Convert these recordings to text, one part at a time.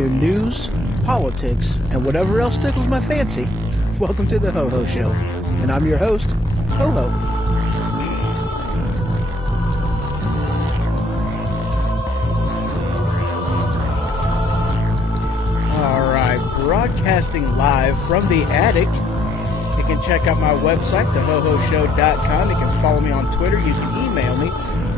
you news, politics, and whatever else tickles my fancy. Welcome to the Ho Ho Show, and I'm your host, Ho Ho. Alright, broadcasting live from the attic. You can check out my website, thehohoshow.com. You can follow me on Twitter. You can email me,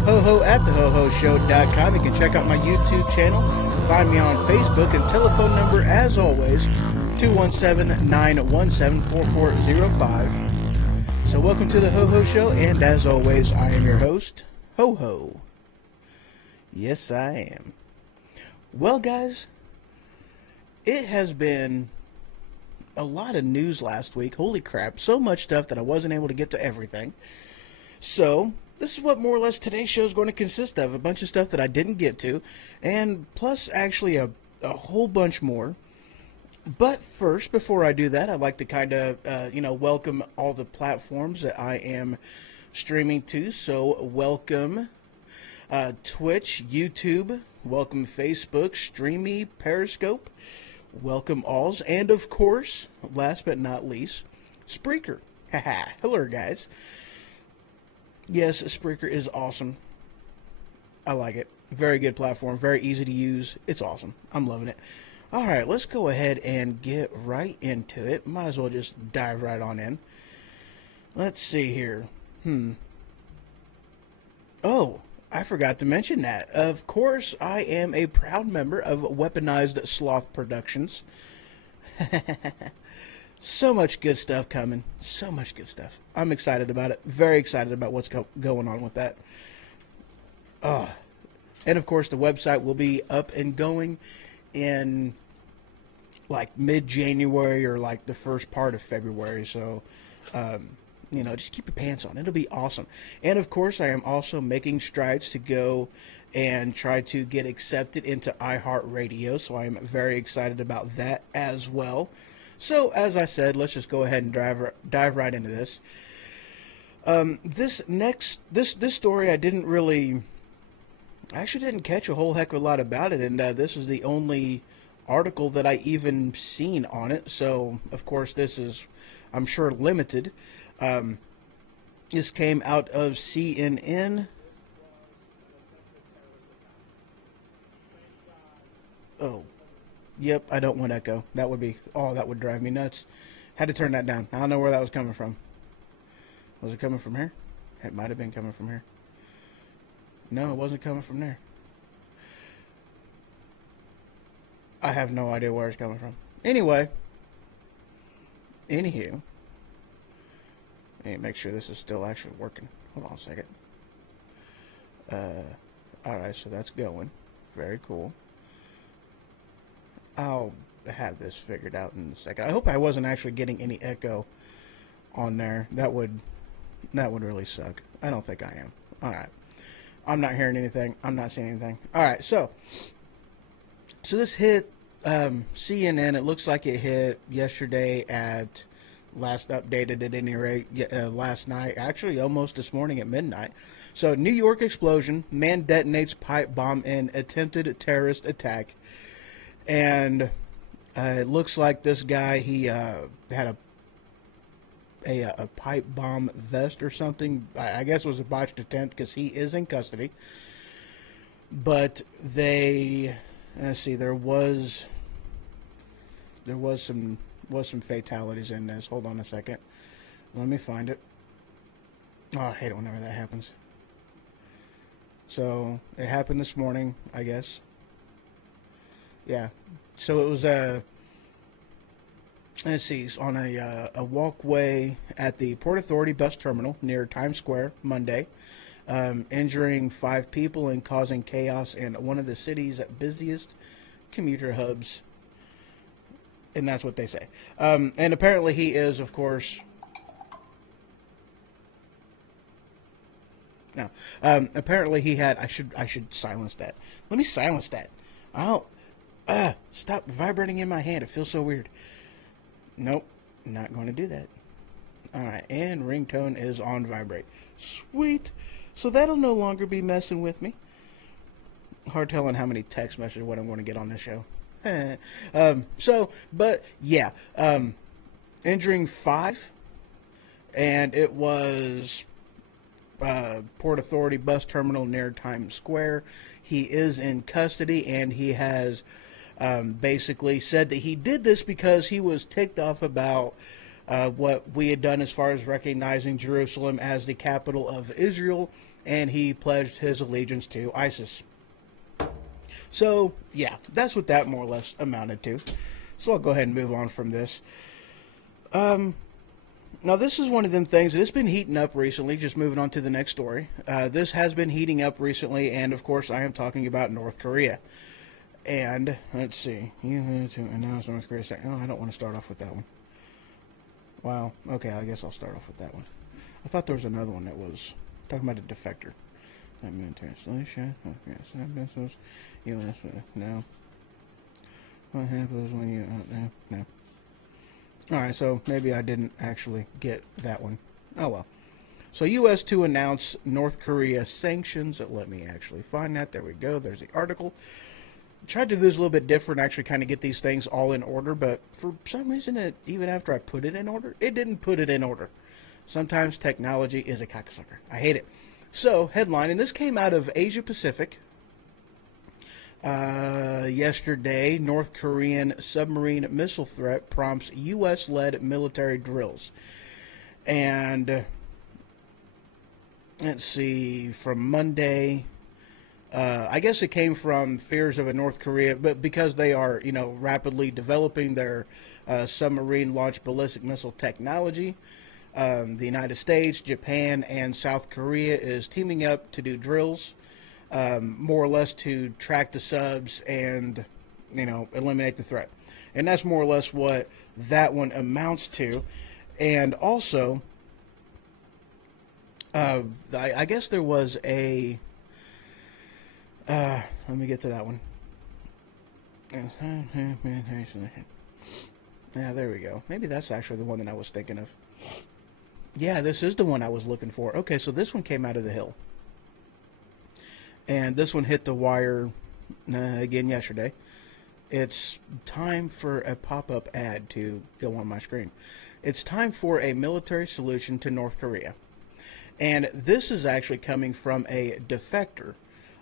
hoho@thehohoshow.com. You can check out my YouTube channel. Find me on Facebook, and telephone number, as always, 217-917-4405. So welcome to the Ho Ho Show, and as always, I am your host, Ho Ho. Yes, I am. Well, guys, it has been a lot of news last week. Holy crap, so much stuff that I wasn't able to get to everything. So this is what more or less today's show is going to consist of. A bunch of stuff that I didn't get to, and plus actually a whole bunch more. But first, before I do that, I'd like to kind of, welcome all the platforms that I am streaming to. So welcome Twitch, YouTube, welcome Facebook, Streamy, Periscope, welcome alls, and of course, last but not least, Spreaker. Haha, hello guys. Yes, Spreaker is awesome. I like it. Very good platform, very easy to use. It's awesome. I'm loving it. Alright, let's go ahead and get right into it. Might as well just dive right on in. Let's see here. Oh, I forgot to mention that. Of course, I am a proud member of Weaponized Sloth Productions. So much good stuff coming. So much good stuff. I'm excited about it. Very excited about what's going on with that. And of course, the website will be up and going in like mid-January or like the first part of February. So, just keep your pants on. It'll be awesome. And of course, I am also making strides to go and try to get accepted into iHeartRadio. So I'm very excited about that as well. So as I said, let's just go ahead and dive right into this. This story I actually didn't catch a whole heck of a lot about it, and this is the only article that I even seen on it. So of course this is, I'm sure, limited. This came out of CNN. Oh, yep, I don't want echo. That would drive me nuts. Had to turn that down. I don't know where that was coming from. Was it coming from here? It might have been coming from here. No, it wasn't coming from there. I have no idea where it's coming from. Anyway. Anywho. I need to make sure this is still actually working. Hold on a second. Alright, so that's going. Very cool. I'll have this figured out in a second. I hope I wasn't actually getting any echo on there. That would really suck. I don't think I am. Alright. I'm not hearing anything. I'm not seeing anything. Alright, so this hit CNN. It looks like it hit yesterday at, last updated at any rate, last night. Actually, almost this morning at midnight. So, New York explosion. Man detonates pipe bomb in attempted terrorist attack. And it looks like this guy, he had a pipe bomb vest or something. I guess it was a botched attempt because he is in custody. But let's see, there was some fatalities in this. Hold on a second. Let me find it. Oh, I hate it whenever that happens. So it happened this morning, I guess. Yeah. So it was let's see, on a walkway at the Port Authority bus terminal near Times Square Monday, injuring 5 people and causing chaos in one of the city's busiest commuter hubs. And that's what they say. And apparently he is, of course... No. Apparently he had... I should silence that. Let me silence that. Stop vibrating in my hand. It feels so weird. Nope. Not going to do that. Alright, and ringtone is on vibrate. Sweet. So that'll no longer be messing with me. Hard telling how many text messages what I'm going to get on this show. But yeah, injuring 5, and it was Port Authority bus terminal near Times Square. He is in custody, and he has basically said that he did this because he was ticked off about what we had done as far as recognizing Jerusalem as the capital of Israel, and he pledged his allegiance to ISIS. So, yeah, that's what that more or less amounted to. So I'll go ahead and move on from this. Now, this is one of them things that's been heating up recently. Just moving on to the next story. This has been heating up recently, and of course, I am talking about North Korea. And, let's see. You had to announce North Korea. Oh, I don't want to start off with that one. Wow. Okay, I guess I'll start off with that one. I thought there was another one that was talking about a defector. That military solution. Okay, so missiles. U.S. No. What happens when you... no. Alright, so maybe I didn't actually get that one. Oh well. So U.S. to announce North Korea sanctions. Let me actually find that. There we go. There's the article. Tried to do this a little bit different, actually kind of get these things all in order, but for some reason, even after I put it in order, it didn't put it in order. Sometimes technology is a cocksucker. I hate it. So, headline, and this came out of Asia Pacific. Yesterday, North Korean submarine missile threat prompts U.S.-led military drills. And, let's see, from Monday, I guess it came from fears of a North Korea, but because they are, rapidly developing their submarine-launched ballistic missile technology, the United States, Japan, and South Korea is teaming up to do drills, more or less to track the subs and, eliminate the threat. And that's more or less what that one amounts to. And also, I guess there was a... let me get to that one. Yeah, there we go. Maybe that's actually the one that I was thinking of. Yeah, this is the one I was looking for. Okay, so this one came out of the Hill. And this one hit the wire again yesterday. It's time for a pop-up ad to go on my screen. It's time for a military solution to North Korea. And this is actually coming from a defector.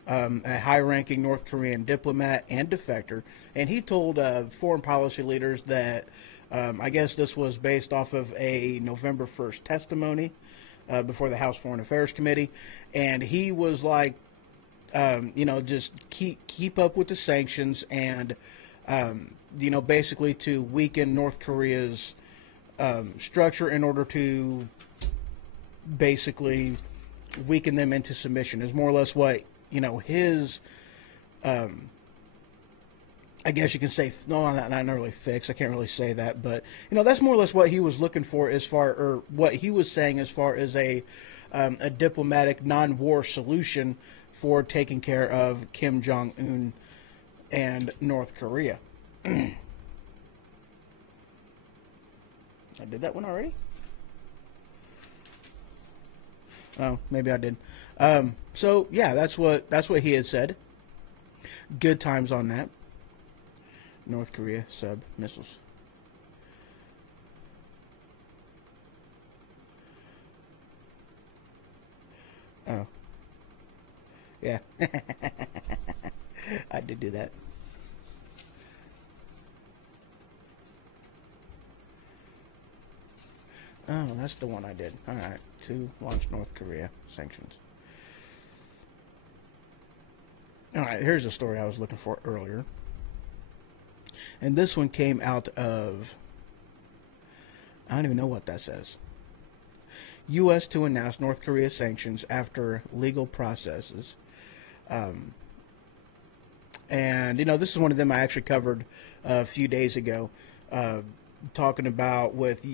A high-ranking North Korean diplomat and defector, and he told foreign policy leaders that I guess this was based off of a November 1st testimony before the House Foreign Affairs Committee, and he was like, just keep up with the sanctions and, basically to weaken North Korea's structure in order to basically weaken them into submission is more or less what his, I guess you can say, no, not really fix. I can't really say that, but, that's more or less what he was looking for or what he was saying as far as a diplomatic non-war solution for taking care of Kim Jong-un and North Korea. I did that one already? Oh, maybe I did. So yeah, that's what he had said. Good times on that. North Korea sub missiles. Oh. Yeah. I did do that. Oh, that's the one I did. Alright. To launch North Korea sanctions. Alright, here's the story I was looking for earlier. And this one came out of... I don't even know what that says. U.S. to announce North Korea sanctions after legal processes. And, this is one of them I actually covered a few days ago. Talking about with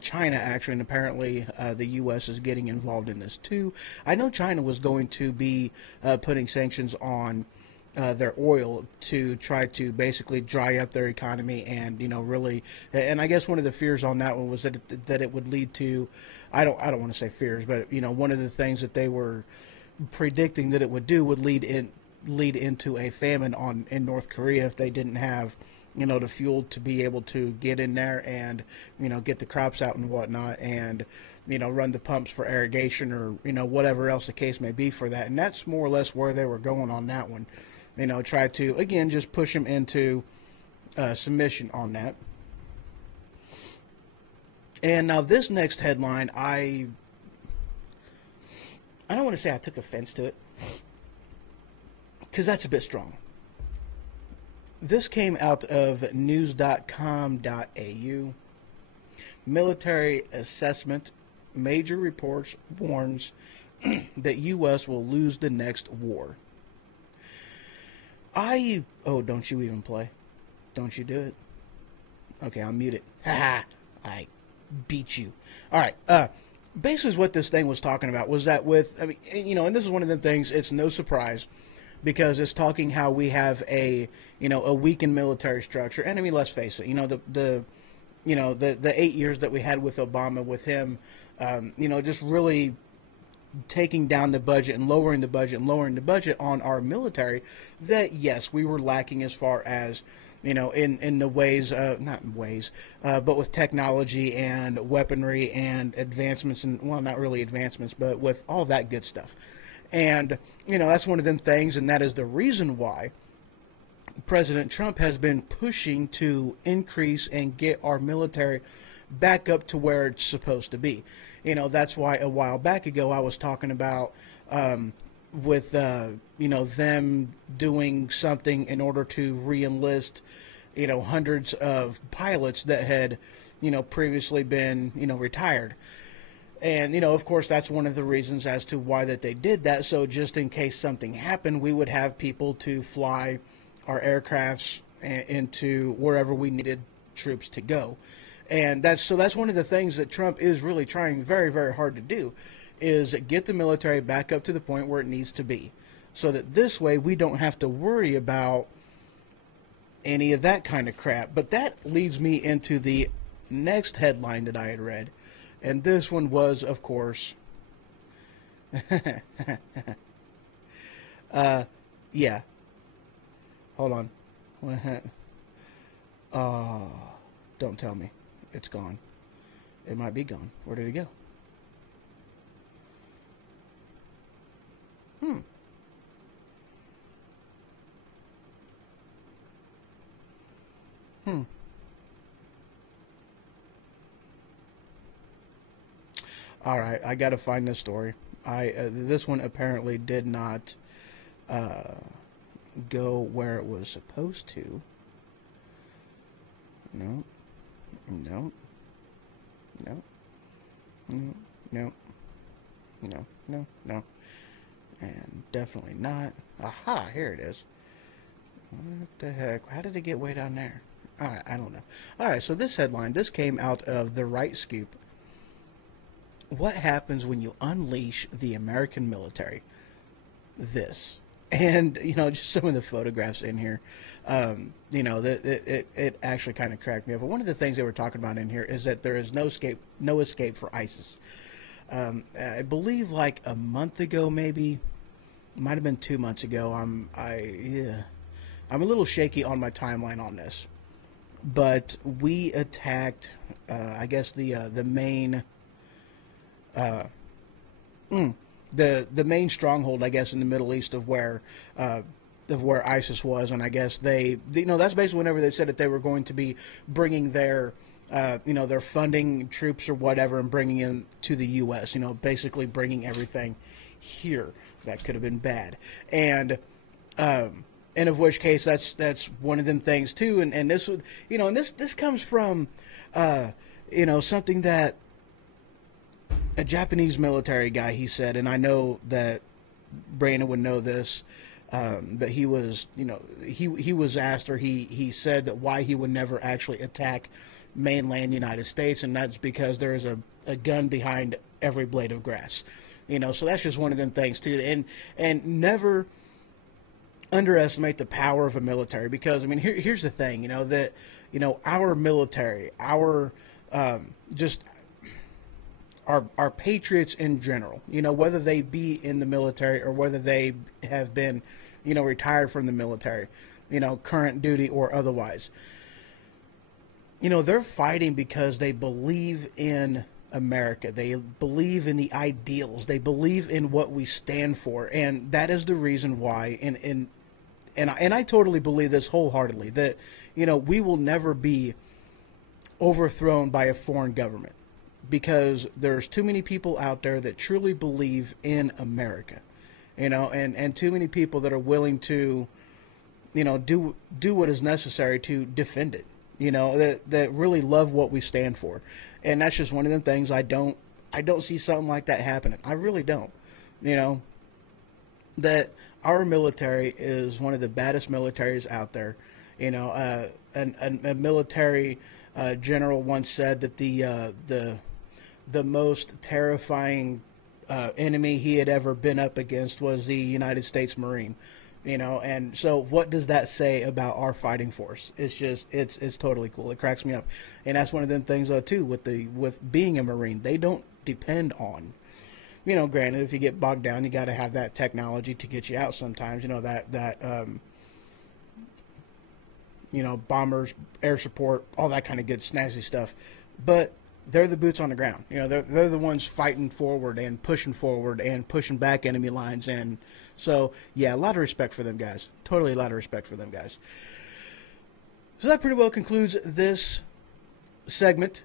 China, actually, and apparently the U.S. is getting involved in this too. I know China was going to be putting sanctions on their oil to try to basically dry up their economy and, really, and I guess one of the fears on that one was that it would lead to, I don't want to say fears, but, one of the things that they were predicting that it would do would lead lead into a famine in North Korea if they didn't have, the fuel to be able to get in there and, get the crops out and whatnot, and, run the pumps for irrigation or, whatever else the case may be for that. And that's more or less where they were going on that one. Try to, again, just push them into submission on that. And now this next headline, I don't want to say I took offense to it, because that's a bit strong. This came out of news.com.au. Military assessment. Major reports warns that U.S. will lose the next war. Don't you even play? Don't you do it? Okay, I'll mute it. Ha! I beat you. All right. Basically, what this thing was talking about was that and this is one of the things. It's no surprise, because it's talking how we have a weakened military structure. And I mean, let's face it. The 8 years that we had with Obama, with him, just really taking down the budget and lowering the budget on our military, that yes, we were lacking as far as, in the ways, but with technology and weaponry and advancements, and, well, not really advancements, but with all that good stuff. And, that's one of them things, and that is the reason why President Trump has been pushing to increase and get our military back up to where it's supposed to be. That's why a while back ago I was talking about with them doing something in order to re-enlist hundreds of pilots that had previously been retired. And of course, that's one of the reasons as to why that they did that. So just in case something happened, we would have people to fly our aircrafts into wherever we needed troops to go. And that's one of the things that Trump is really trying very, very hard to do, is get the military back up to the point where it needs to be, so that this way we don't have to worry about any of that kind of crap. But that leads me into the next headline that I had read, and this one was, of course, yeah. Hold on. Don't tell me. It's gone. It might be gone. Where did it go? All right, I got to find this story. This one apparently did not go where it was supposed to. No. No. No. No. No. No. No. No. And definitely not. Aha, here it is. What the heck? How did it get way down there? Alright, I don't know. Alright, so this headline, this came out of The Right Scoop. What happens when you unleash the American military? This. And, just some of the photographs in here, it actually kind of cracked me up. But one of the things they were talking about in here is that there is no escape for ISIS. I believe like a month ago, maybe, might have been 2 months ago. I'm a little shaky on my timeline on this, but we attacked, I guess the main, the main stronghold, I guess, in the Middle East of where ISIS was, and I guess that's basically whenever they said that they were going to be bringing their their funding troops or whatever and bringing in to the U.S. Basically bringing everything here. That could have been bad, and of which case that's one of them things too, and this would and this comes from something that a Japanese military guy, he said, and I know that Brandon would know this, but he was, he was asked, or he said that why he would never actually attack mainland United States, and that's because there is a gun behind every blade of grass, so that's just one of them things too, and never underestimate the power of a military, because I mean here's the thing, that our military, our just are patriots in general, whether they be in the military or whether they have been, retired from the military, current duty or otherwise. They're fighting because they believe in America. They believe in the ideals. They believe in what we stand for. And that is the reason why, and I totally believe this wholeheartedly, that, we will never be overthrown by a foreign government, because there's too many people out there that truly believe in America, and too many people that are willing to, do what is necessary to defend it, that really love what we stand for. And that's just one of them things I don't see something like that happening. I really don't. That our military is one of the baddest militaries out there. A military general once said that the most terrifying enemy he had ever been up against was the United States Marine. And so what does that say about our fighting force? It's just, it's totally cool. It cracks me up. And that's one of them things, too, with being a Marine. They don't depend on, granted, if you get bogged down, you got to have that technology to get you out sometimes, bombers, air support, all that kind of good snazzy stuff. But they're the boots on the ground. They're the ones fighting forward and pushing back enemy lines. And so, yeah, a lot of respect for them guys. Totally a lot of respect for them guys. So that pretty well concludes this segment.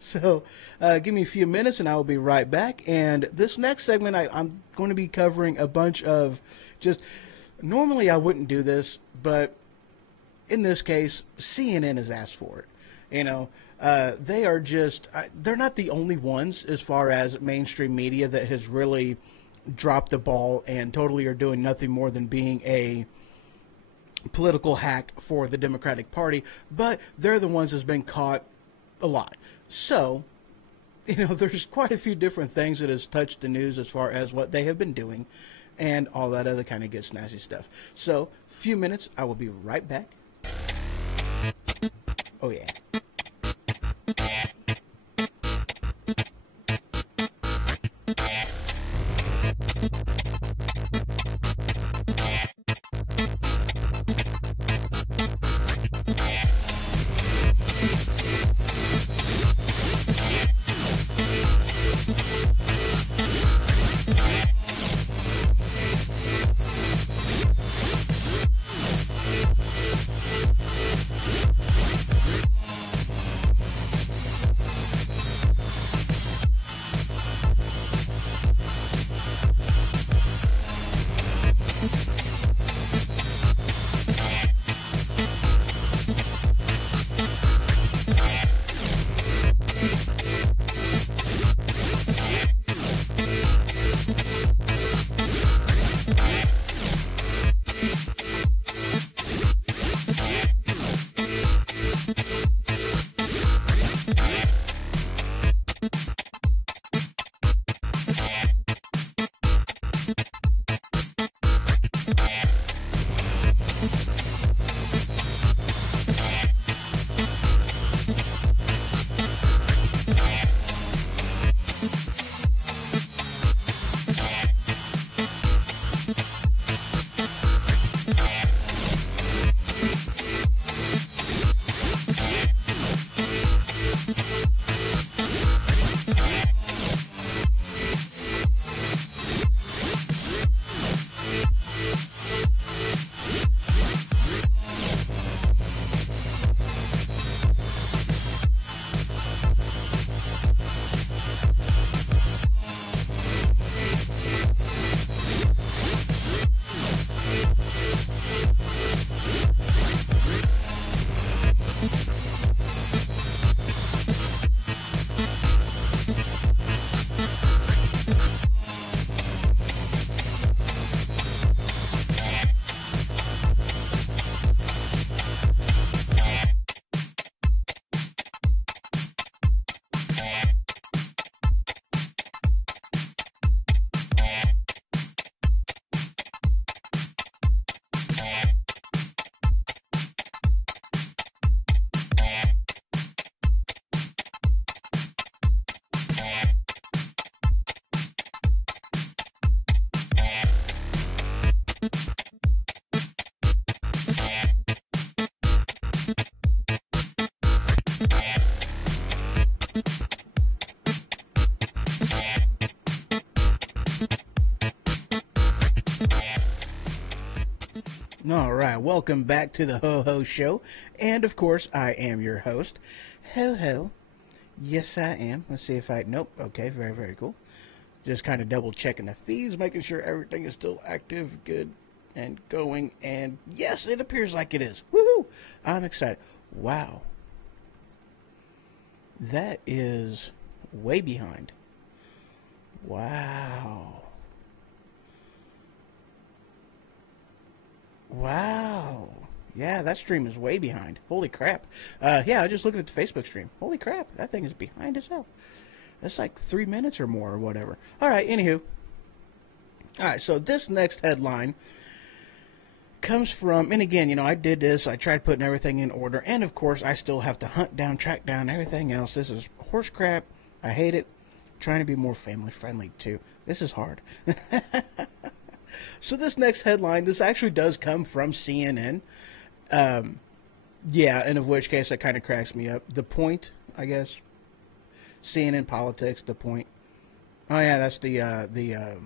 So give me a few minutes and I will be right back. And this next segment, I'm going to be covering a bunch of just, normally I wouldn't do this, but in this case, CNN has asked for it. They are just, they're not the only ones as far as mainstream media that has really dropped the ball and totally are doing nothing more than being a political hack for the Democratic Party, but they're the ones that's been caught a lot. So, there's quite a few different things that has touched the news as far as what they have been doing and all that other kind of good snazzy stuff. So, few minutes, I will be right back. Oh yeah. All right, welcome back to the Ho Ho Show, and of course, I am your host, Ho Ho. Yes, I am. Let's see if I. Nope. Okay, very, very cool. Just kind of double checking the feeds, making sure everything is still active, good, and going. And yes, it appears like it is. Woohoo! I'm excited. Wow. That is way behind. Wow. Wow. Yeah, that stream is way behind. Holy crap. Yeah, I was just looking at the Facebook stream. Holy crap, that thing is behind as hell. That's like 3 minutes or more or whatever. All right, anywho. All right, so this next headline comes from, and again, you know, I did this. I tried putting everything in order. And, of course, I still have to hunt down, track down everything else. This is horse crap. I hate it. I'm trying to be more family friendly, too. This is hard. So this next headline, this actually does come from CNN. Yeah, and of which case that kind of cracks me up. The Point, I guess. CNN Politics, The Point. Oh yeah, that's the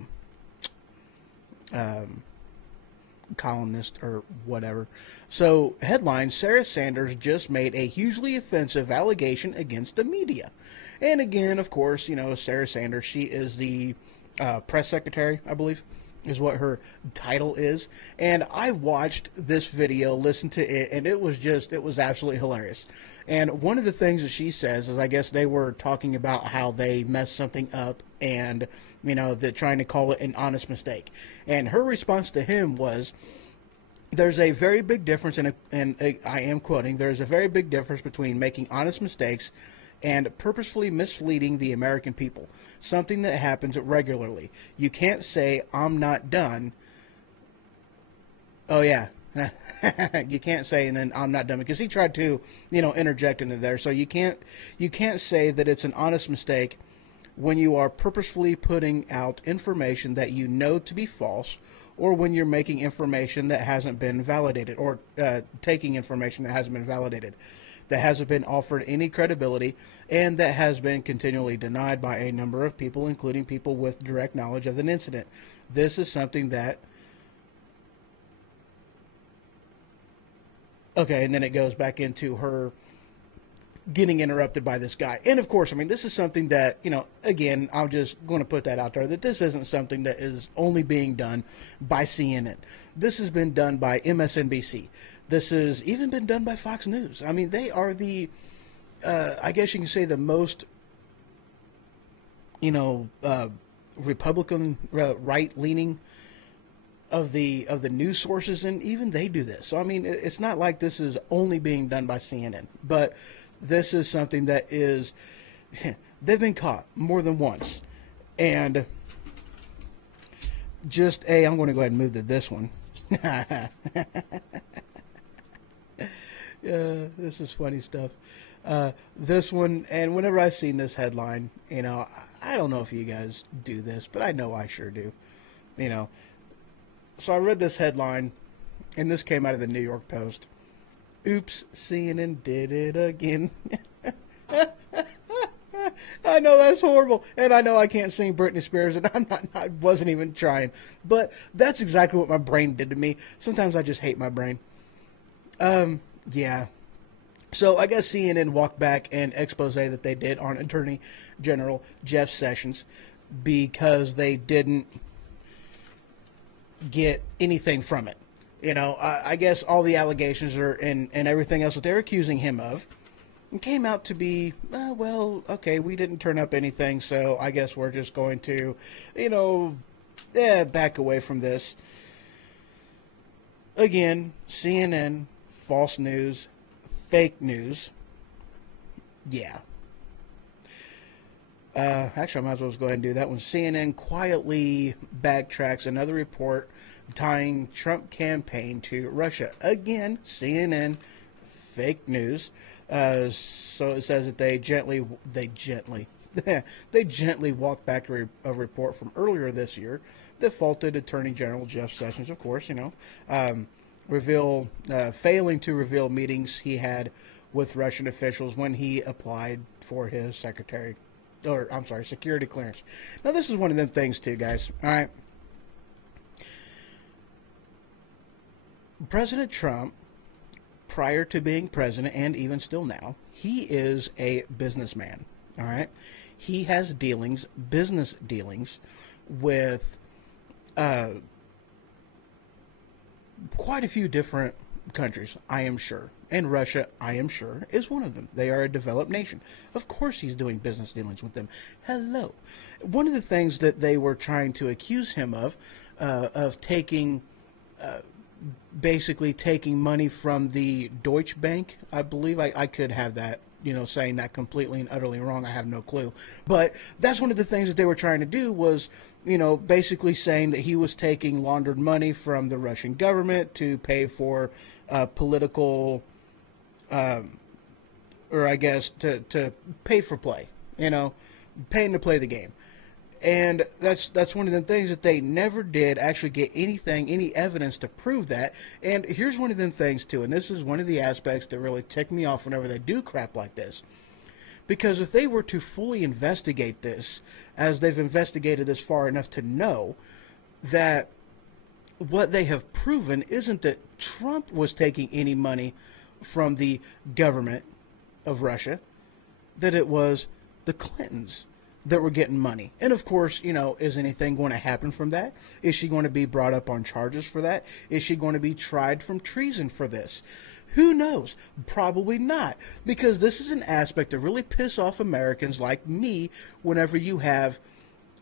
columnist or whatever. So headline: Sarah Sanders just made a hugely offensive allegation against the media. And again, of course, you know, Sarah Sanders, she is the press secretary, I believe, is what her title is. And I watched this video, listened to it, and it was absolutely hilarious. And one of the things that she says is, I guess they were talking about how they messed something up and, you know, they're trying to call it an honest mistake. And her response to him was, there's a very big difference, and I am quoting, there's a very big difference between making honest mistakes and purposefully misleading the American people, something that happens regularly. You can't say, I'm not done. Oh, yeah. You can't say, and then I'm not done, because he tried to, you know, interject into there. So you can't say that it's an honest mistake when you are purposefully putting out information that you know to be false, or when you're making information that hasn't been validated, or taking information that hasn't been validated, that hasn't been offered any credibility, and that has been continually denied by a number of people, including people with direct knowledge of an incident. This is something that... Okay, and then it goes back into her getting interrupted by this guy. And of course, I mean, this is something that, you know, again, I'm just going to put that out there, that this isn't something that is only being done by CNN. This has been done by MSNBC. This has even been done by Fox News. I mean, they are the, I guess you can say, the most, you know, Republican, right-leaning of the news sources, and even they do this. So, I mean, it's not like this is only being done by CNN, but this is something that is, they've been caught more than once. And just, I'm going to go ahead and move to this one. This is funny stuff. This one, and whenever I've seen this headline, you know, I don't know if you guys do this, but I know I sure do. You know, so I read this headline, and this came out of the New York Post. Oops, CNN did it again. I know that's horrible, and I know I can't sing Britney Spears, and I wasn't even trying, but that's exactly what my brain did to me. Sometimes I just hate my brain. Yeah. So I guess CNN walked back an expose that they did on Attorney General Jeff Sessions because they didn't get anything from it. You know, I guess all the allegations are and everything else that they're accusing him of came out to be, well, okay, we didn't turn up anything, so I guess we're just going to, you know, back away from this. Again, CNN, false news, fake news. Yeah. Actually, I might as well just go ahead and do that one. CNN quietly backtracks another report tying Trump campaign to Russia. Again, CNN, fake news. So it says that they gently walked back a report from earlier this year that faulted Attorney General Jeff Sessions, of course, you know, failing to reveal meetings he had with Russian officials when he applied for his security clearance. Now, this is one of them things too, guys. All right. President Trump, prior to being president and even still now, he is a businessman. All right. He has business dealings with quite a few different countries, I am sure. And Russia, I am sure, is one of them. They are a developed nation. Of course he's doing business dealings with them. Hello. One of the things that they were trying to accuse him of taking, basically taking money from the Deutsche Bank, I believe. I could have that, saying that completely and utterly wrong. I have no clue. But that's one of the things that they were trying to do was, basically saying that he was taking laundered money from the Russian government to pay for political, or I guess to pay for play, paying to play the game. And that's one of the things that they never did actually get any evidence to prove that. And here's one of them things too, and this is one of the aspects that really tick me off whenever they do crap like this. Because if they were to fully investigate this, as they've investigated this far enough to know that what they have proven isn't that Trump was taking any money from the government of Russia, that it was the Clintons that were getting money. And of course, is anything going to happen from that? Is she going to be brought up on charges for that? Is she going to be tried from treason for this? Who knows? Probably not. Because this is an aspect that really piss off Americans like me whenever you have,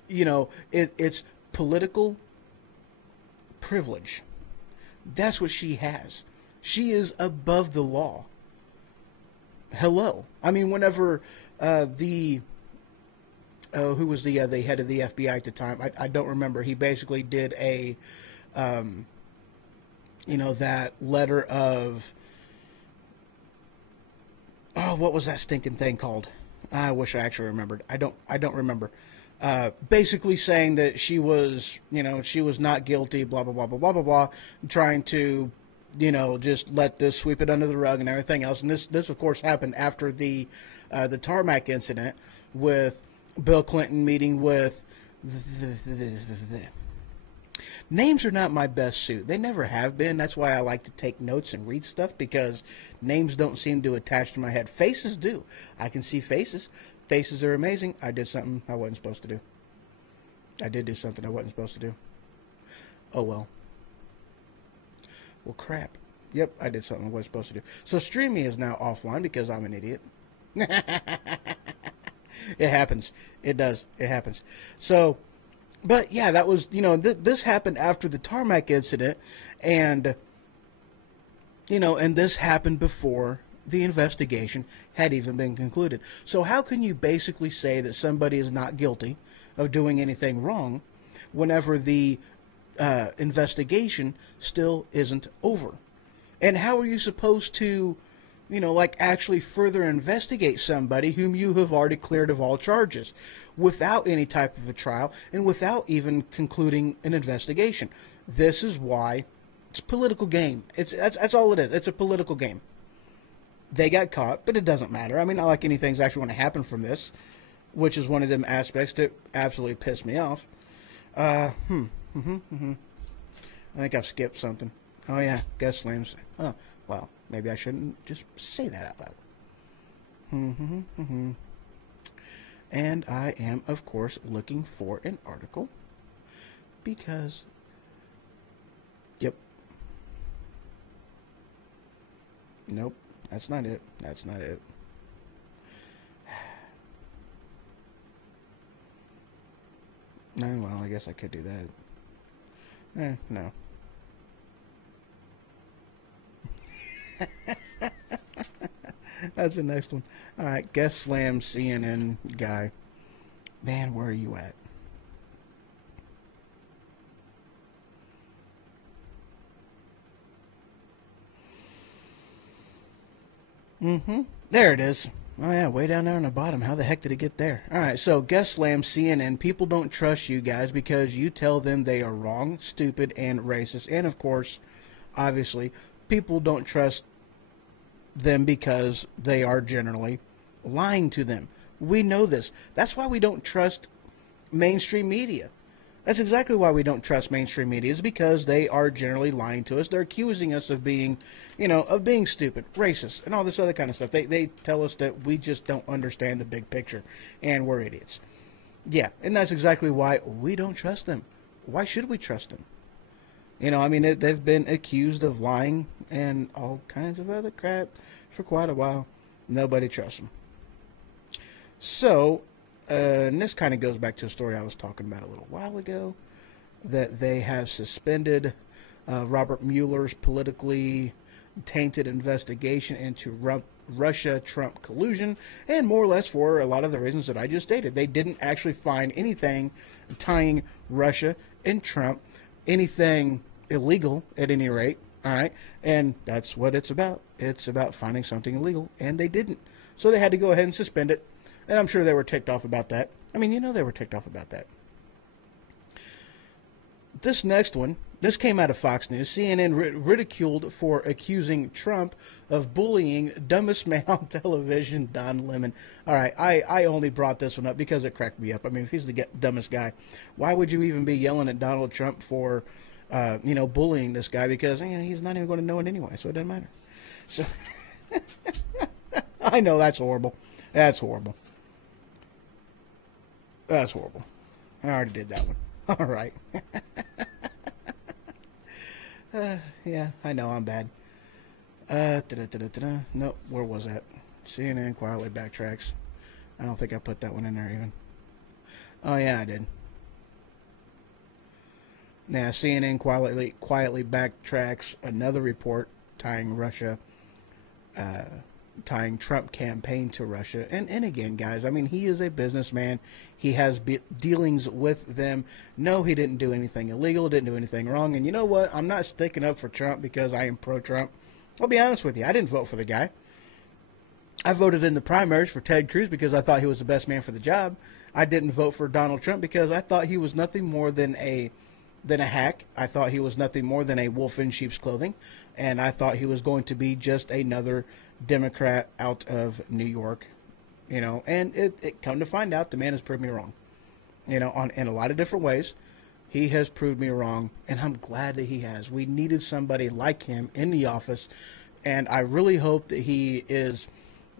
it's political privilege. That's what she has. She is above the law. Hello. I mean, whenever who was the head of the FBI at the time? I don't remember. He basically did a, that letter of, what was that stinking thing called? I wish I actually remembered. I don't remember. Basically saying that she was not guilty, blah, blah, blah, blah, blah, blah, blah, trying to, just let this, sweep it under the rug and everything else. And this of course happened after the tarmac incident with Bill Clinton meeting with names are not my best suit. They never have been. That's why I like to take notes and read stuff, because names don't seem to attach to my head. Faces do. I can see faces. Faces are amazing. I did something I wasn't supposed to do. I did do something I wasn't supposed to do. Oh well. Well, crap. Yep, I did something I wasn't supposed to do. So Streamy is now offline because I'm an idiot. It happens. It does. It happens. So, but yeah, that was, this happened after the tarmac incident, and, and this happened before the investigation had even been concluded. So how can you basically say that somebody is not guilty of doing anything wrong whenever the investigation still isn't over? And how are you supposed to, actually further investigate somebody whom you have already cleared of all charges without any type of a trial and without even concluding an investigation? This is why it's a political game. That's all it is. It's a political game. They got caught, but it doesn't matter. I mean, not like anything's actually going to happen from this, which is one of them aspects that absolutely pissed me off. I think I've skipped something. Oh yeah, guest slams. Oh, well, maybe I shouldn't just say that out loud. And I am, of course, looking for an article because, yep. Nope, that's not it. That's not it. No, well, I guess I could do that. No. That's the next one. All right, guest slam CNN guy. Man, where are you at? There it is. Oh yeah, way down there on the bottom. How the heck did it get there? All right, so guest slam CNN. People don't trust you guys because you tell them they are wrong, stupid, and racist. And of course, obviously, people don't trust them because they are generally lying to them. We know this. That's why we don't trust mainstream media. That's exactly why we don't trust mainstream media, is because they are generally lying to us. They're accusing us of being, of being stupid, racist, and all this other kind of stuff. They tell us that we just don't understand the big picture, and we're idiots. Yeah, and that's exactly why we don't trust them. Why should we trust them? They've been accused of lying and all kinds of other crap for quite a while. Nobody trusts them. So, and this kind of goes back to a story I was talking about a little while ago, that they have suspended Robert Mueller's politically tainted investigation into Russia-Trump collusion, and more or less for a lot of the reasons that I just stated. They didn't actually find anything tying Russia and Trump, anything illegal at any rate, all right? And that's what it's about. It's about finding something illegal, and they didn't. So they had to go ahead and suspend it, and I'm sure they were ticked off about that. They were ticked off about that. This next one, this came out of Fox News. CNN ridiculed for accusing Trump of bullying dumbest man on television, Don Lemon. All right, I only brought this one up because it cracked me up. If he's the dumbest guy, why would you even be yelling at Donald Trump for, bullying this guy? Because he's not even going to know it anyway, so it doesn't matter. So I know that's horrible. That's horrible. That's horrible. I already did that one. All right. Yeah, I know I'm bad. Nope, where was that? CNN quietly backtracks. I don't think I put that one in there even. Oh, yeah, I did. Yeah, CNN quietly backtracks another report tying tying Trump campaign to Russia. And again, guys, he is a businessman. He has dealings with them. No, he didn't do anything illegal, didn't do anything wrong. And you know what? I'm not sticking up for Trump because I am pro-Trump. I'll be honest with you. I didn't vote for the guy. I voted in the primaries for Ted Cruz because I thought he was the best man for the job. I didn't vote for Donald Trump because I thought he was nothing more than a hack. I thought he was nothing more than a wolf in sheep's clothing. And I thought he was going to be just another Democrat out of New York, and it come to find out, the man has proved me wrong, in a lot of different ways. He has proved me wrong, and I'm glad that he has. We needed somebody like him in the office, and I really hope that he is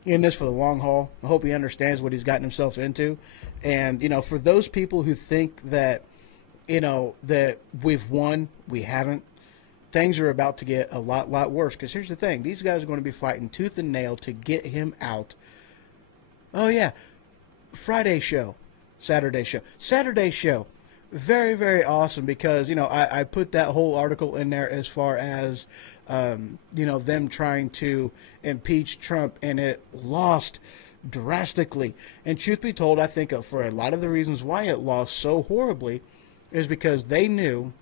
in this for the long haul. I hope he understands what he's gotten himself into. And, for those people who think that, that we've won, we haven't. Things are about to get a lot worse. Because here's the thing. These guys are going to be fighting tooth and nail to get him out. Oh, yeah. Friday show. Saturday show. Saturday show. Very, very awesome because, I put that whole article in there as far as, them trying to impeach Trump, and it lost drastically. And truth be told, I think for a lot of the reasons why it lost so horribly is because they knew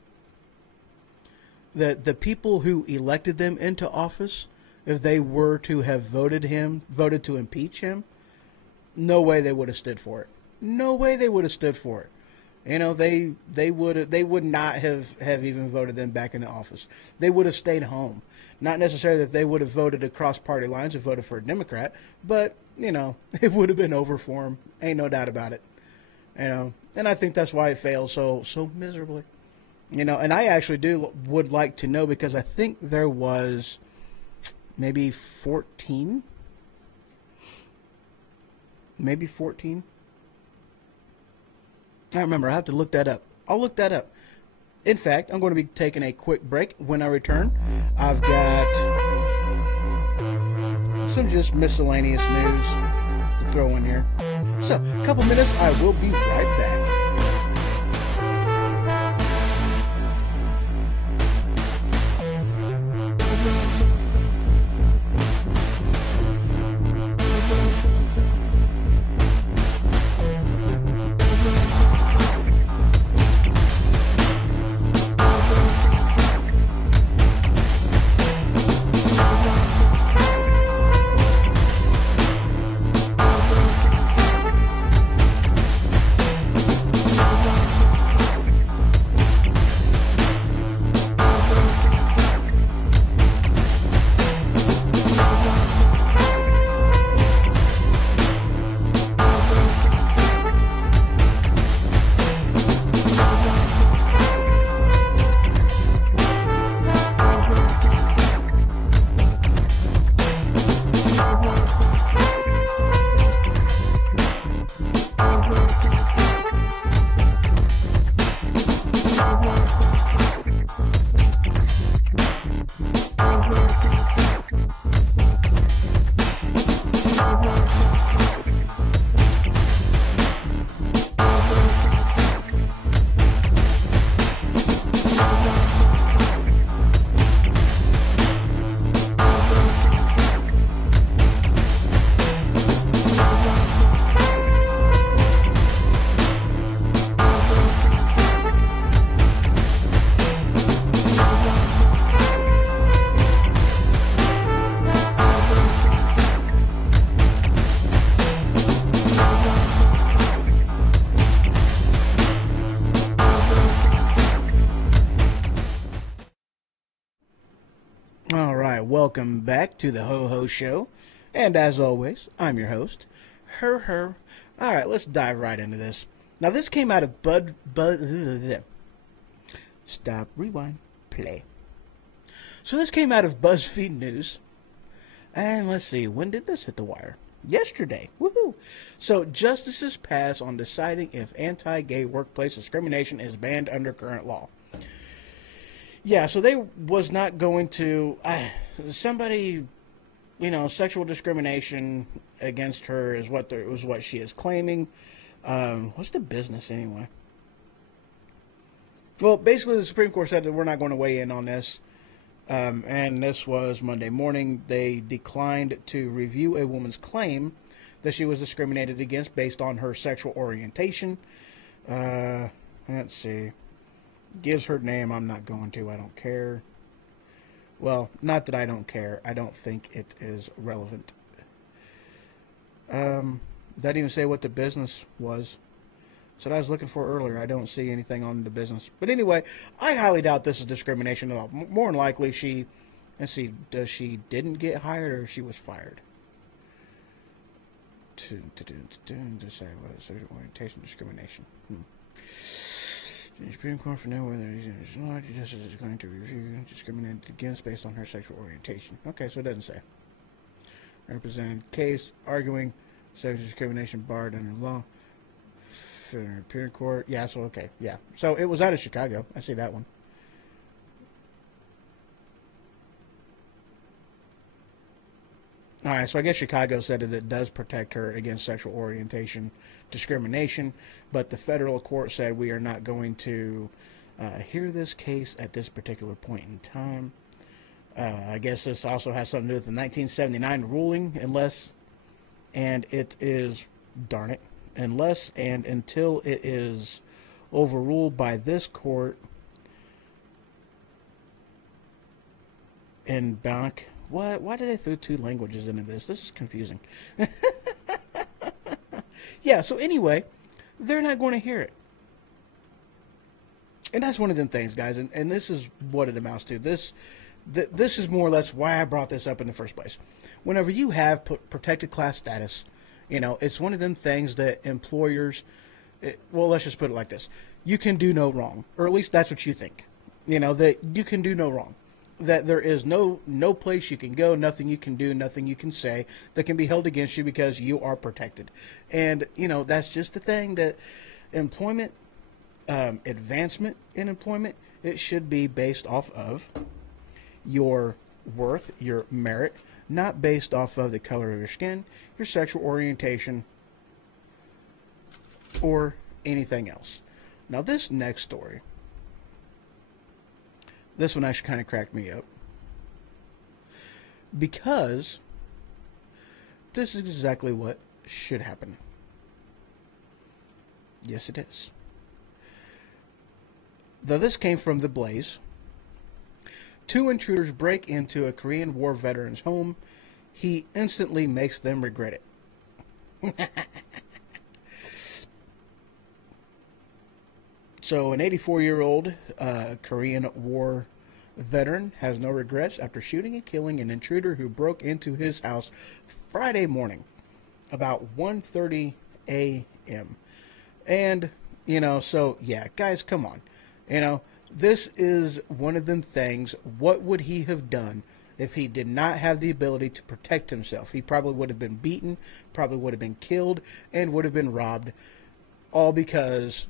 that the people who elected them into office, if they were to have voted to impeach him, no way they would have stood for it. No way they would have stood for it. They would not have even voted them back in the office. They would have stayed home. Not necessarily that they would have voted across party lines and voted for a Democrat, but it would have been over for them. Ain't no doubt about it. And I think that's why it failed so miserably. And I actually would like to know, because I think there was maybe 14. Maybe 14. I don't remember. I have to look that up. I'll look that up. In fact, I'm going to be taking a quick break. When I return, I've got some just miscellaneous news to throw in here. So, a couple minutes. I will be right back. welcome back to the Ho Ho Show. And as always, I'm your host, Her. All right, let's dive right into this. Now, this came out of Stop, rewind, play. So this came out of BuzzFeed News. And let's see, when did this hit the wire? Yesterday. Woohoo! So justices pass on deciding if anti-gay workplace discrimination is banned under current law. Yeah, so they was not going to somebody, sexual discrimination against her is what she is claiming. What's the business anyway? Well, basically the Supreme Court said that we're not going to weigh in on this. And this was Monday morning. They declined to review a woman's claim that she was discriminated against based on her sexual orientation. Let's see. Gives her name. I'm not going to. I don't care. Well, not that I don't care. I don't think it is relevant. Didn't even say what the business was. That's what I was looking for earlier. I don't see anything on the business. But anyway, I highly doubt this is discrimination at all. More than likely, she didn't get hired or she was fired. To say what is orientation discrimination. The Supreme Court for now whether justice is going to review discriminated against based on her sexual orientation. Okay, so it doesn't say. Represented case arguing sexual discrimination barred under law. Supreme Court. Yeah, so okay. Yeah. So it was out of Chicago. I see that one. All right, so I guess Chicago said that it does protect her against sexual orientation discrimination, but the federal court said we are not going to hear this case at this particular point in time. I guess this also has something to do with the 1979 ruling, unless and until it is overruled by this court in back. What? Why do they throw two languages into this? This is confusing. Yeah, so anyway, they're not going to hear it. And that's one of them things, guys, and this is what it amounts to. This is more or less why I brought this up in the first place. Whenever you have protected class status, it's one of them things that employers, let's just put it like this. You can do no wrong, or at least that's what you think. That you can do no wrong. That there is no place you can go, nothing you can do, nothing you can say that can be held against you because you are protected. And, that's just the thing that employment, advancement in employment, it should be based off of your worth, your merit, not based off of the color of your skin, your sexual orientation, or anything else. Now, this next story, this one actually kind of cracked me up, because this is exactly what should happen. Yes, it is. Though this came from The Blaze. 2 intruders break into a Korean War veteran's home. He instantly makes them regret it. So an 84-year-old Korean War veteran has no regrets after shooting and killing an intruder who broke into his house Friday morning about 1:30 a.m. And, so, yeah, guys, come on. This is one of them things. What would he have done if he did not have the ability to protect himself? He probably would have been beaten, probably would have been killed, and would have been robbed, all because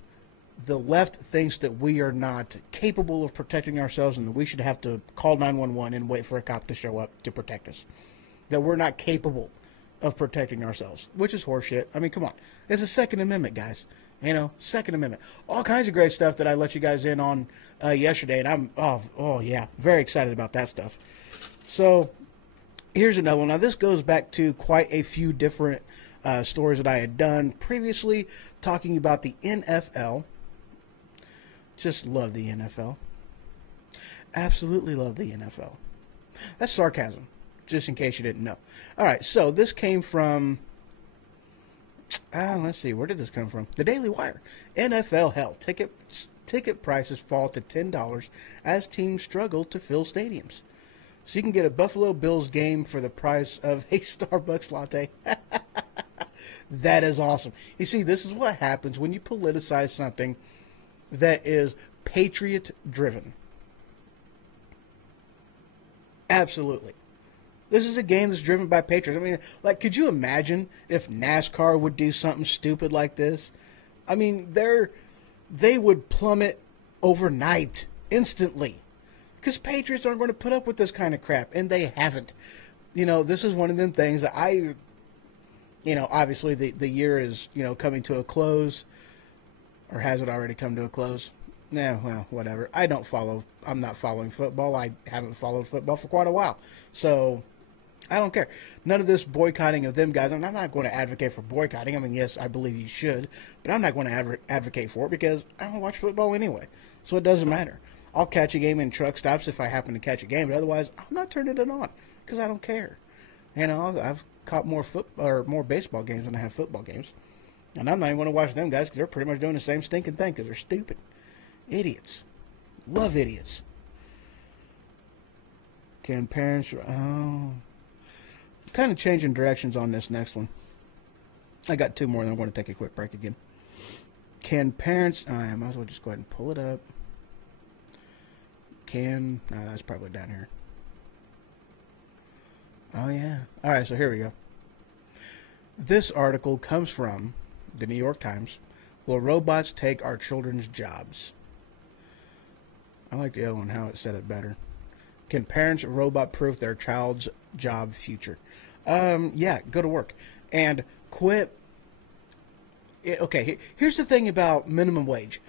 the left thinks that we are not capable of protecting ourselves and that we should have to call 911 and wait for a cop to show up to protect us. That we're not capable of protecting ourselves, which is horseshit. I mean, come on. It's the Second Amendment, guys. Second Amendment. All kinds of great stuff that I let you guys in on yesterday, and I'm, yeah, very excited about that stuff. So, here's another one. Now, this goes back to quite a few different stories that I had done previously, talking about the NFL. Just love the NFL. Absolutely love the NFL. That's sarcasm, just in case you didn't know. All right, so this came from, let's see, where did this come from? The Daily Wire. NFL hell. Ticket prices fall to $10 as teams struggle to fill stadiums. So you can get a Buffalo Bills game for the price of a Starbucks latte. That is awesome. You see, this is what happens when you politicize something that is patriot driven. Absolutely. This is a game that's driven by patriots. I mean, like, could you imagine if NASCAR would do something stupid like this? I mean, they would plummet overnight, instantly. Because patriots aren't going to put up with this kind of crap, and they haven't. You know, this is one of them things that obviously the year is, coming to a close. Or has it already come to a close? Yeah, well, whatever. I'm not following football. I haven't followed football for quite a while. So, I don't care. None of this boycotting of them guys. I'm not going to advocate for boycotting. I mean, yes, I believe you should. But I'm not going to advocate for it because I don't watch football anyway. So it doesn't matter. I'll catch a game in truck stops if I happen to catch a game. But otherwise, I'm not turning it on because I don't care. I've caught more baseball games than I have football games. And I'm not even going to watch them guys because they're pretty much doing the same stinking thing because they're stupid. Idiots. Love idiots. Can parents... Oh... Kind of changing directions on this next one. I got two more, and I'm going to take a quick break again. Can parents... I might as well just go ahead and pull it up. No, that's probably down here. Oh, yeah. All right, so here we go. This article comes from the New York Times. Will robots take our children's jobs? I like the other one, how it said it better. Can parents robot-proof their child's job future? Yeah, go to work. And quit. Okay, here's the thing about minimum wage.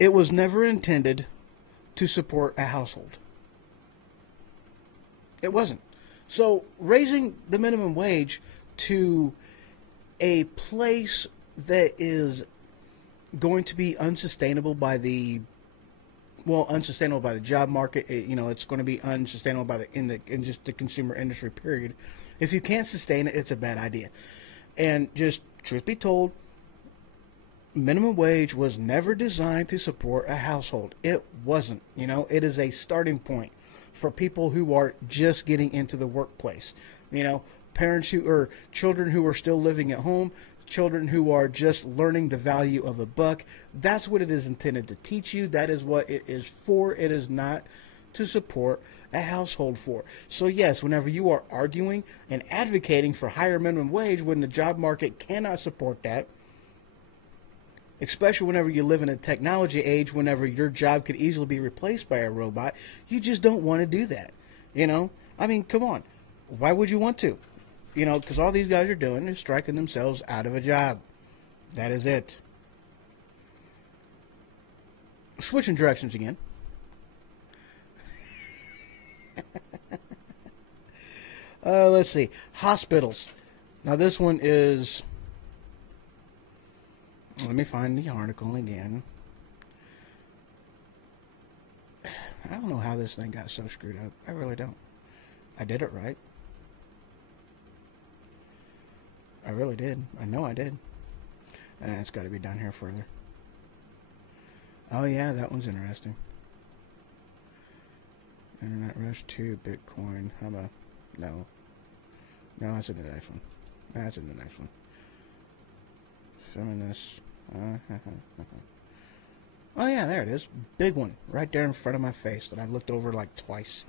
It was never intended to support a household. It wasn't. So raising the minimum wage to a place that is going to be unsustainable by the job market. It's going to be unsustainable in just the consumer industry, period. If you can't sustain it, it's a bad idea. And just truth be told, minimum wage was never designed to support a household. It wasn't. It is a starting point for people who are just getting into the workplace. Parents or children who are still living at home, children who are just learning the value of a buck. That's what it is intended to teach you. That is what it is for. It is not to support a household for. So yes, whenever you are arguing and advocating for higher minimum wage when the job market cannot support that, especially whenever you live in a technology age, whenever your job could easily be replaced by a robot, you just don't want to do that. I mean, come on. Why would you want to? Because all these guys are doing is striking themselves out of a job. That is it. Switching directions again. Let's see. Hospitals. Now this one is... Let me find the article again. I don't know how this thing got so screwed up. I really don't. I did it right. I really did. I know I did. And it's got to be down here further. Oh yeah, that one's interesting. Internet rush to Bitcoin. How about... No. No, that's in the next one. That's in the next one. Feminists. Oh yeah, there it is. Big one. Right there in front of my face that I looked over like twice.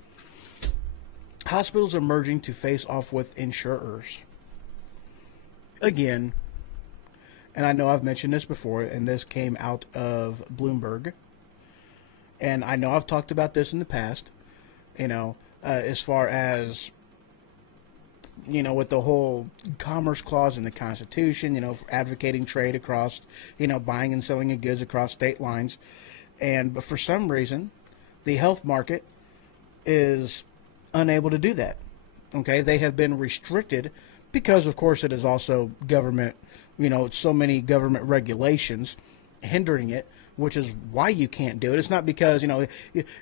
Hospitals are merging to face off with insurers. Again, and I know I've mentioned this before, and this came out of Bloomberg, and I know I've talked about this in the past, as far as, with the whole Commerce Clause in the Constitution, for advocating trade across, buying and selling of goods across state lines, but for some reason, the health market is unable to do that. Okay, they have been restricted because, of course, it is also government, so many government regulations hindering it, which is why you can't do it. It's not because,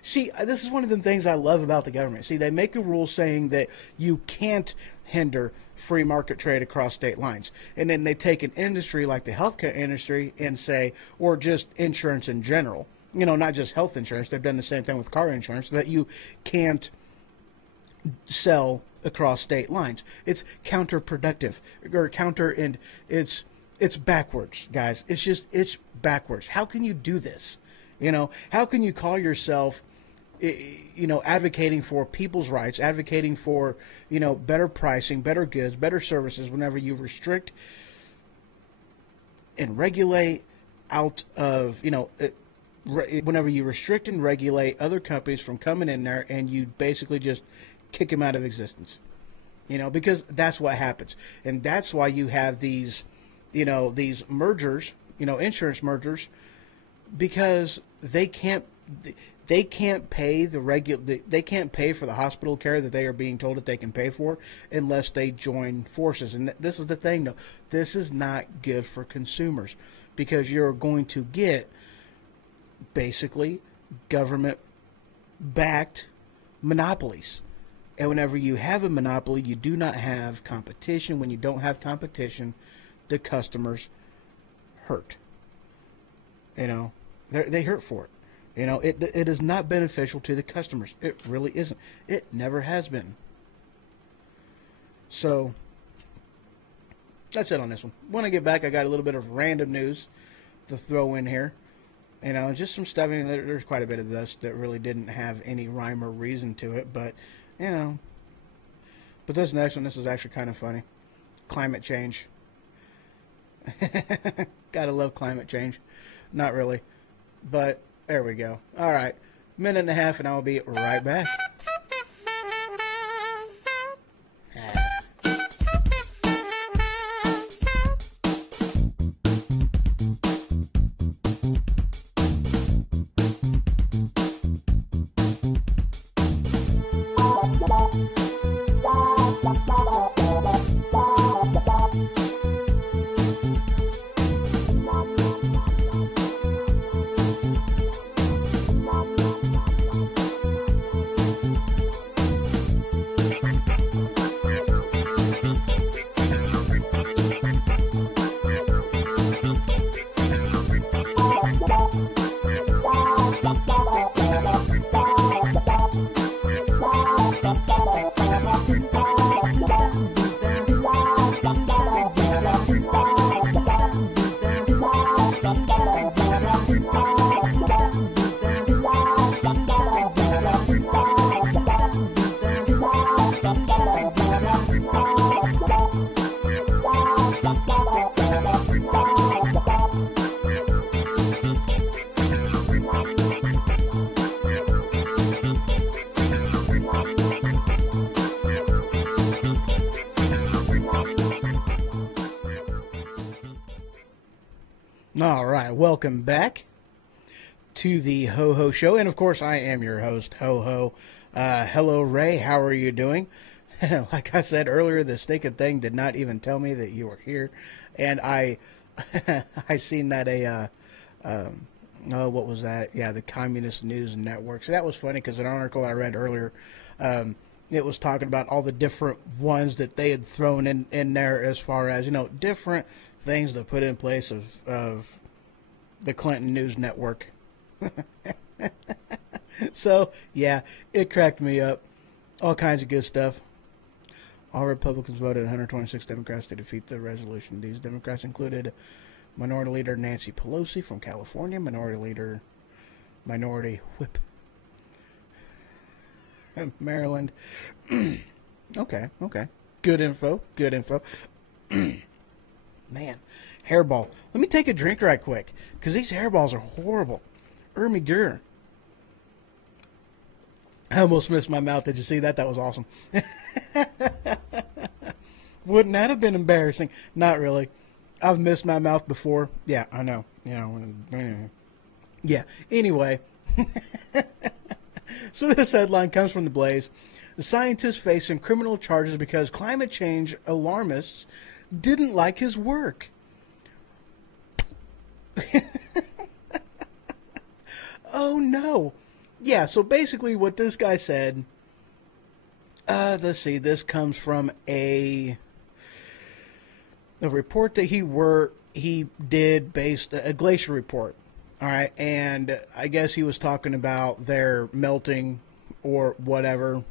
see, this is one of the things I love about the government. See, they make a rule saying that you can't hinder free market trade across state lines. And then they take an industry like the healthcare industry and say, or just insurance in general, not just health insurance. They've done the same thing with car insurance, that you can't sell across state lines. It's counterproductive or counter, and it's backwards, guys. It's backwards. How can you do this? How can you call yourself advocating for people's rights, advocating for, better pricing, better goods, better services, whenever you restrict and regulate out of, whenever you restrict and regulate other companies from coming in there, and you basically just kick them out of existence, because that's what happens. And that's why you have these, these mergers, insurance mergers, because they can't pay they can't pay for the hospital care that they are being told that they can pay for unless they join forces. And this is the thing, though. This is not good for consumers, because you're going to get basically government-backed monopolies. And whenever you have a monopoly, you do not have competition. When you don't have competition, the customers hurt. They hurt for it. It is not beneficial to the customers. It really isn't. It never has been. So that's it on this one. When I get back, I got a little bit of random news to throw in here. Just some stuff. There's quite a bit of this that really didn't have any rhyme or reason to it, but But this next one, this is actually kind of funny. Climate change. Gotta love climate change. Not really, but there we go. All right, minute and a half, and I'll be right back. All right, welcome back to the Ho Ho Show, and of course, I am your host, Ho Ho. Hello, Ray. How are you doing? Like I said earlier, the stinking thing did not even tell me that you were here, and I seen that what was that? Yeah, the Communist News Network. So that was funny because an article I read earlier, it was talking about all the different ones that they had thrown in there as far as, different things to put in place of the Clinton News Network. So, yeah, it cracked me up. All kinds of good stuff. All Republicans voted 126 Democrats to defeat the resolution. These Democrats included Minority Leader Nancy Pelosi from California, Minority Whip Maryland. Okay. Good info. Man, hairball. Let me take a drink right quick, because these hairballs are horrible. Ermy Gur. I almost missed my mouth. Did you see that? That was awesome. Wouldn't that have been embarrassing? Not really. I've missed my mouth before. Yeah, I know. Yeah. Anyway. So this headline comes from The Blaze. The scientist facing criminal charges because climate change alarmists didn't like his work. Oh, no. Yeah, so basically what this guy said, let's see, this comes from a report that he did based, a glacier report, all right, and I guess he was talking about their melting or whatever,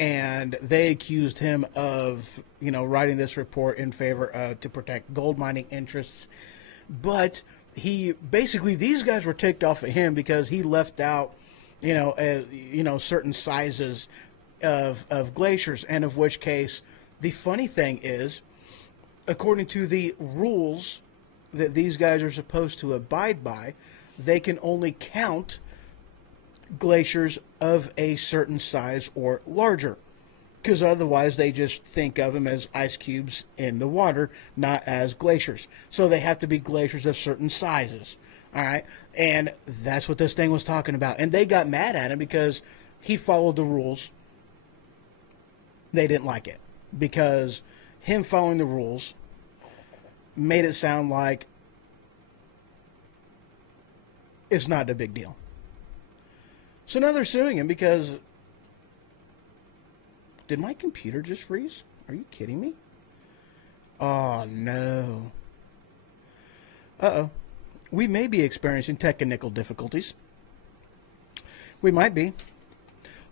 and they accused him of, writing this report in favor to protect gold mining interests. But he basically, these guys were ticked off at him because he left out, certain sizes of glaciers, and of which case, the funny thing is, according to the rules that these guys are supposed to abide by, they can only count glaciers of a certain size or larger, because otherwise they just think of them as ice cubes in the water, not as glaciers. So they have to be glaciers of certain sizes. All right, and that's what this thing was talking about. And they got mad at him because he followed the rules. They didn't like it because him following the rules made it sound like it's not a big deal. So now they're suing him because... Did my computer just freeze? Are you kidding me? Oh, no. Uh-oh. We may be experiencing technical difficulties. We might be.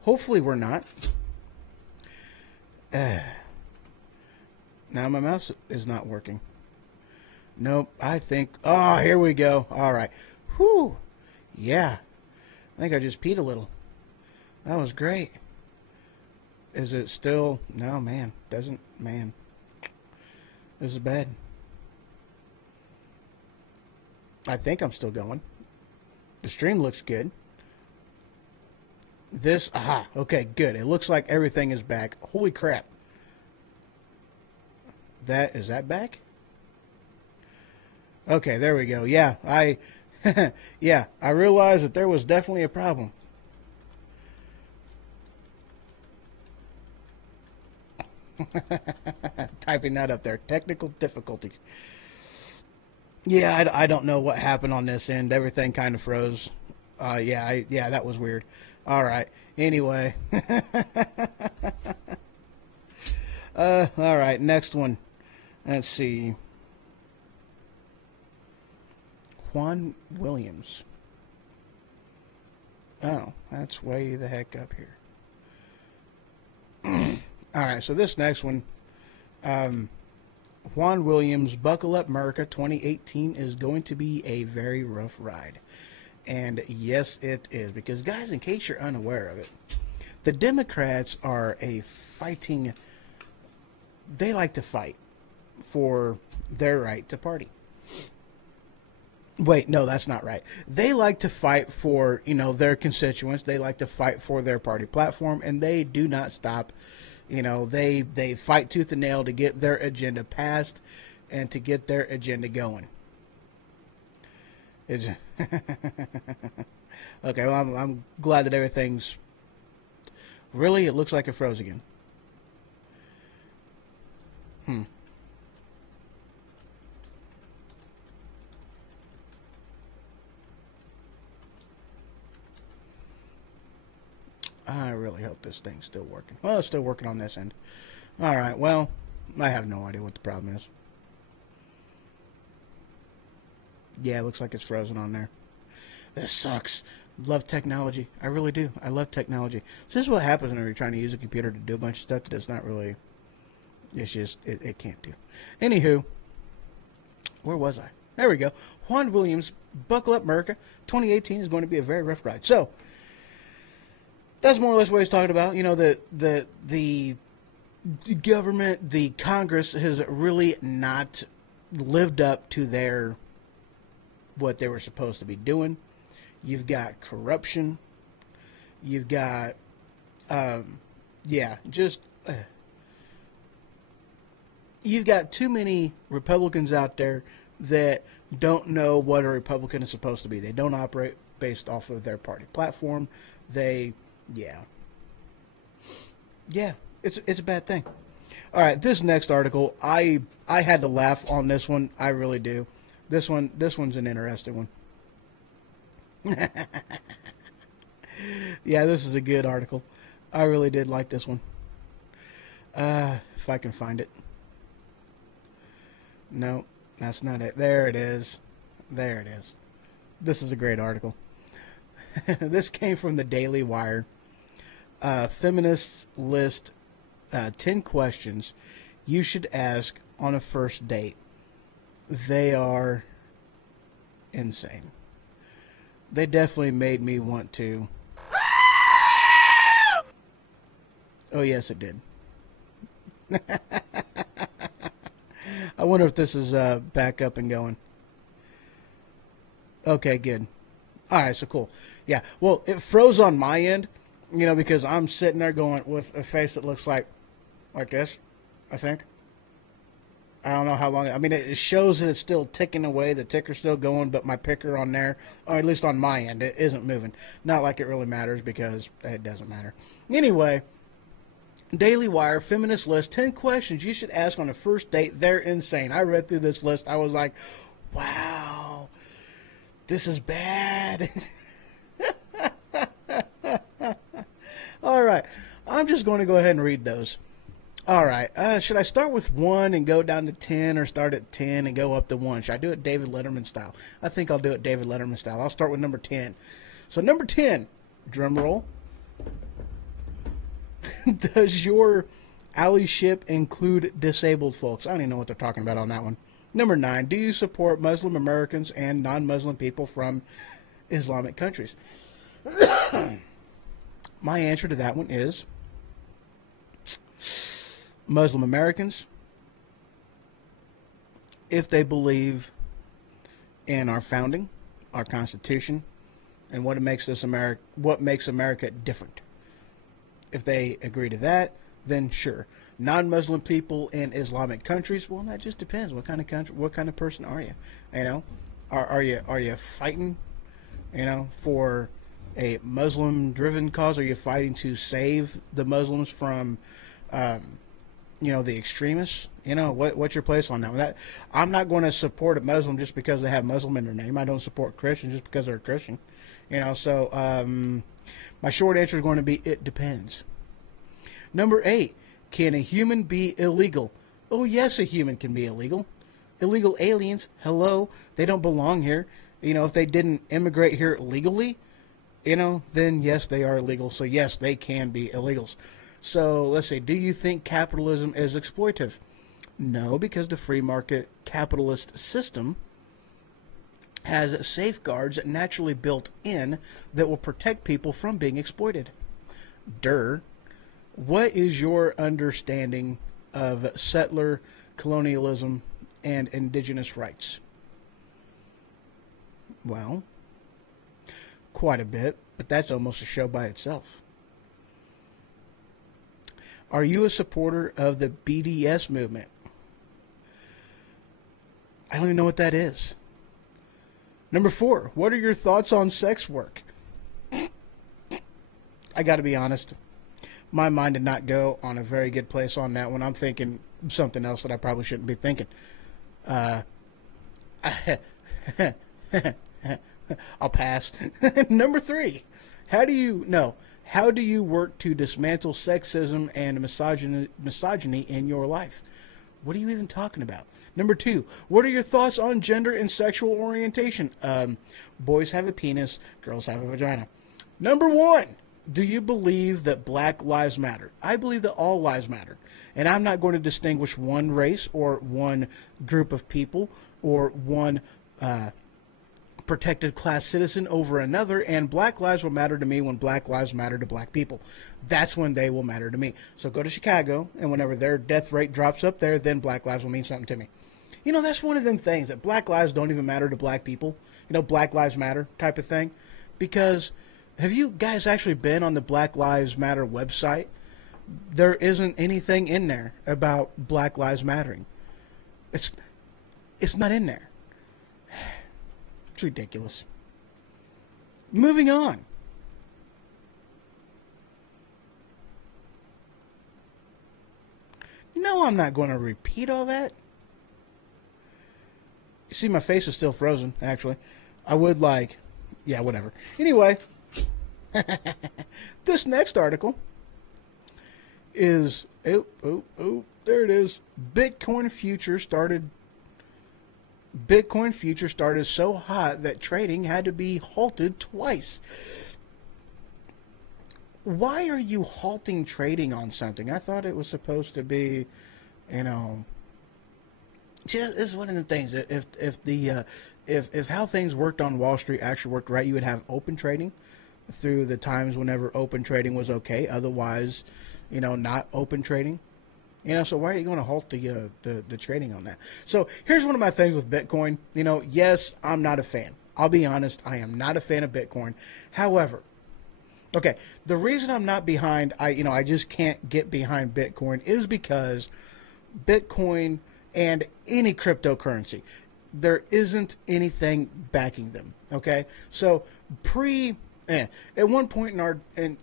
Hopefully we're not. Now my mouse is not working. Nope, I think... Oh, here we go. All right. Whew. Yeah. I think I just peed a little. That was great. Is it still... No, man. Doesn't... Man. This is bad. I think I'm still going. The stream looks good. This... Aha. Okay, good. It looks like everything is back. Holy crap. Is that back? Okay, there we go. Yeah, yeah, I realized that there was definitely a problem. Typing that up there. Technical difficulties. Yeah, I don't know what happened on this end. Everything kind of froze. Yeah, that was weird. All right. Anyway. All right, next one. Let's see. Juan Williams. Oh, that's way the heck up here. All right, so this next one, Juan Williams, Buckle Up America 2018 is going to be a very rough ride. And yes, it is. Because, guys, in case you're unaware of it, the Democrats are a fighting... They like to fight for their right to party. Wait, no, that's not right. They like to fight for, their constituents. They like to fight for their party platform, and they do not stop. They fight tooth and nail to get their agenda passed and to get their agenda going. Okay, well, I'm glad that everything's... Really? It looks like it froze again. I really hope this thing's still working. Well, it's still working on this end. All right, well, I have no idea what the problem is. Yeah, it looks like it's frozen on there. This sucks. Love technology. I really do. I love technology. So this is what happens when you're trying to use a computer to do a bunch of stuff that it's not really... It's just... It can't do. Anywho, where was I? There we go. Juan Williams, Buckle Up America 2018 is going to be a very rough ride. So... That's more or less what he's talking about. The government, the Congress has really not lived up to what they were supposed to be doing. You've got corruption. You've got, you've got too many Republicans out there that don't know what a Republican is supposed to be. They don't operate based off of their party platform. Yeah, it's a bad thing. All right, this next article, I had to laugh on this one. I really do. This one's an interesting one. Yeah, this is a good article. I really did like this one. If I can find it. No, that's not it. There it is. There it is. This is a great article. This came from the Daily Wire. Feminists list 10 questions you should ask on a first date. They are insane. They definitely made me want to. Oh, yes, it did. I wonder if this is back up and going. Okay, good. All right, so cool. Yeah, well, it froze on my end, because I'm sitting there going with a face that looks like this, I think. I don't know how long. I mean, it shows that it's still ticking away. The ticker's still going, but my picker on there, or at least on my end, it isn't moving. Not like it really matters because it doesn't matter. Anyway, Daily Wire, feminist list, 10 questions you should ask on a first date. They're insane. I read through this list. I was like, wow, this is bad. All right. I'm just going to go ahead and read those. All right. Should I start with 1 and go down to 10, or start at 10 and go up to 1? Should I do it David Letterman style? I think I'll do it David Letterman style. I'll start with number 10. So number 10, drum roll. Does your allyship include disabled folks? I don't even know what they're talking about on that one. Number 9, do you support Muslim Americans and non-Muslim people from Islamic countries? My answer to that one is Muslim Americans, if they believe in our founding, our Constitution, and what makes America different. If they agree to that, then sure. Non-Muslim people in Islamic countries, well, that just depends. What kind of country, what kind of person are you? Are you fighting, for a Muslim-driven cause? Are you fighting to save the Muslims from, the extremists? What's your place on that? I'm not going to support a Muslim just because they have Muslim in their name. I don't support Christians just because they're a Christian. My short answer is going to be it depends. Number 8, can a human be illegal? Oh, yes, a human can be illegal. Illegal aliens, hello, they don't belong here. If they didn't immigrate here legally, then yes, they are illegal. So yes, they can be illegals. So let's see, do you think capitalism is exploitive? No, because the free market capitalist system has safeguards naturally built in that will protect people from being exploited. What is your understanding of settler colonialism and indigenous rights? Well, quite a bit, but that's almost a show by itself. Are you a supporter of the BDS movement? I don't even know what that is. Number 4, what are your thoughts on sex work? I got to be honest. My mind did not go on a very good place on that one. I'm thinking something else that I probably shouldn't be thinking. I'll pass. Number 3, how do you work to dismantle sexism and misogyny in your life? What are you even talking about? Number 2, what are your thoughts on gender and sexual orientation? Boys have a penis, girls have a vagina. Number 1, do you believe that Black Lives Matter? I believe that all lives matter. And I'm not going to distinguish one race or one group of people or one protected class citizen over another, and Black lives will matter to me when Black lives matter to Black people. That's when they will matter to me. So go to Chicago, and whenever their death rate drops up there, then Black lives will mean something to me. That's one of them things that Black lives don't even matter to Black people. Black Lives Matter type of thing. Because have you guys actually been on the Black Lives Matter website? There isn't anything in there about Black Lives Mattering. It's not in there. It's ridiculous. Moving on. No, I'm not going to repeat all that. You see, my face is still frozen, actually. I would yeah, whatever. Anyway, this next article is, there it is. Bitcoin future started so hot that trading had to be halted twice. why are you halting trading on something? I thought it was supposed to be, you know, see, this is one of the things. If how things worked on Wall Street actually worked right, you would have open trading through the times whenever open trading was okay. Otherwise, not open trading. So why are you going to halt the trading on that? So here's one of my things with Bitcoin. Yes, I'm not a fan. I'll be honest, I am not a fan of Bitcoin. However, okay, the reason I'm not behind, I just can't get behind Bitcoin is because Bitcoin and any cryptocurrency, there isn't anything backing them. Okay, so at one point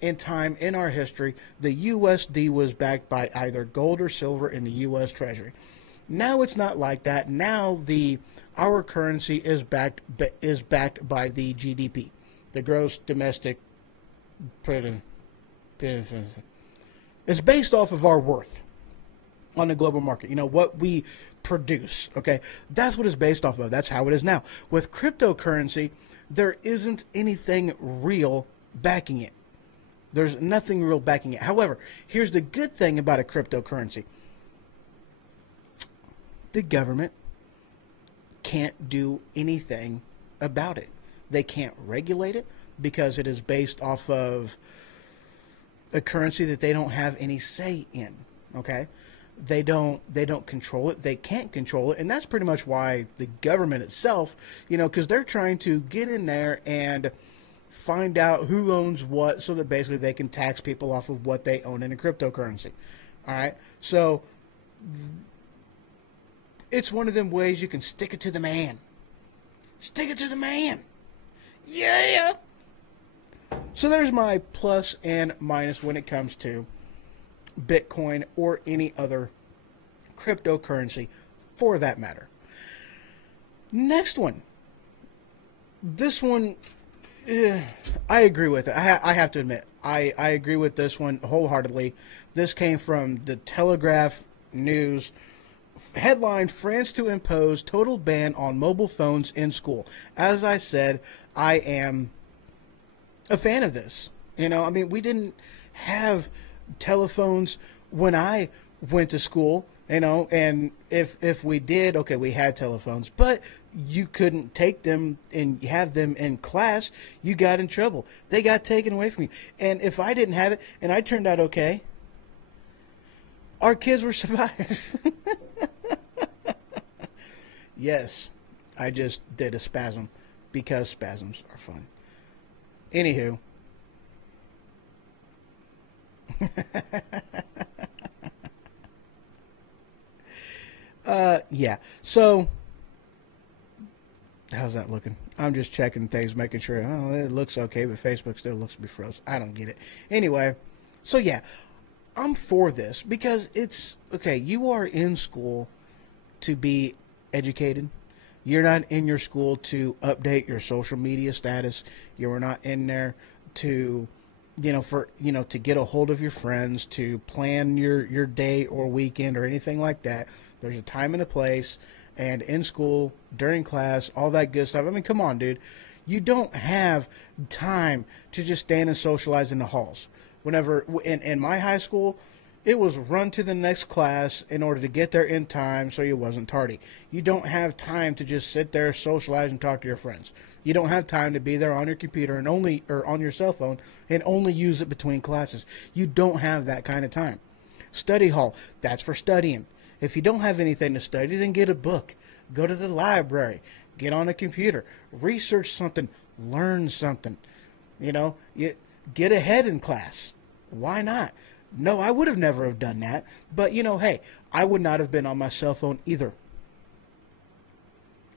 in time in our history, the USD was backed by either gold or silver in the U.S. Treasury. Now it's not like that. Now our currency is backed by the GDP, the gross domestic product. It's based off of our worth on the global market. What we produce. Okay, that's what it's based off of. That's how it is now. With cryptocurrency, there isn't anything real backing it. There's nothing real backing it. However, here's the good thing about a cryptocurrency. The government can't do anything about it. They can't regulate it because it is based off of a currency that they don't have any say in. Okay? They don't control it. They can't control it. And that's pretty much why the government itself, because they're trying to get in there and find out who owns what so that basically they can tax people off of what they own in a cryptocurrency. All right? So it's one of them ways you can stick it to the man. Stick it to the man. Yeah. So there's my plus and minus when it comes to Bitcoin or any other cryptocurrency for that matter. Next one. This one, I agree with it. I have to admit, I agree with this one wholeheartedly. This came from the Telegraph News. Headline, France to impose total ban on mobile phones in school. As I said, I am a fan of this. We didn't have telephones when I went to school, and if we did, okay, we had telephones, but you couldn't take them and have them in class. You got in trouble. They got taken away from you. And if I didn't have it and I turned out okay, our kids were survived. Yes, I just did a spasm because spasms are fun. Anywho. Yeah. So, how's that looking? I'm just checking things, making sure. Oh, it looks okay, but Facebook still looks to be frozen. I don't get it. Anyway, so yeah, I'm for this because it's okay. You are in school to be educated. You're not in your school to update your social media status. You're not in there to to get a hold of your friends, to plan your day or weekend or anything like that. There's a time and a place, and in school, during class, all that good stuff. Come on, dude. You don't have time to just stand and socialize in the halls. Whenever, in my high school, it was run to the next class in order to get there in time so you wasn't tardy. You don't have time to just sit there, socialize, and talk to your friends. You don't have time to be there on your computer or on your cell phone and only use it between classes. You don't have that kind of time. Study hall, that's for studying. If you don't have anything to study, then get a book. Go to the library. Get on a computer. Research something. Learn something. Get ahead in class. Why not? No, I would have never have done that. But, hey, I would not have been on my cell phone either.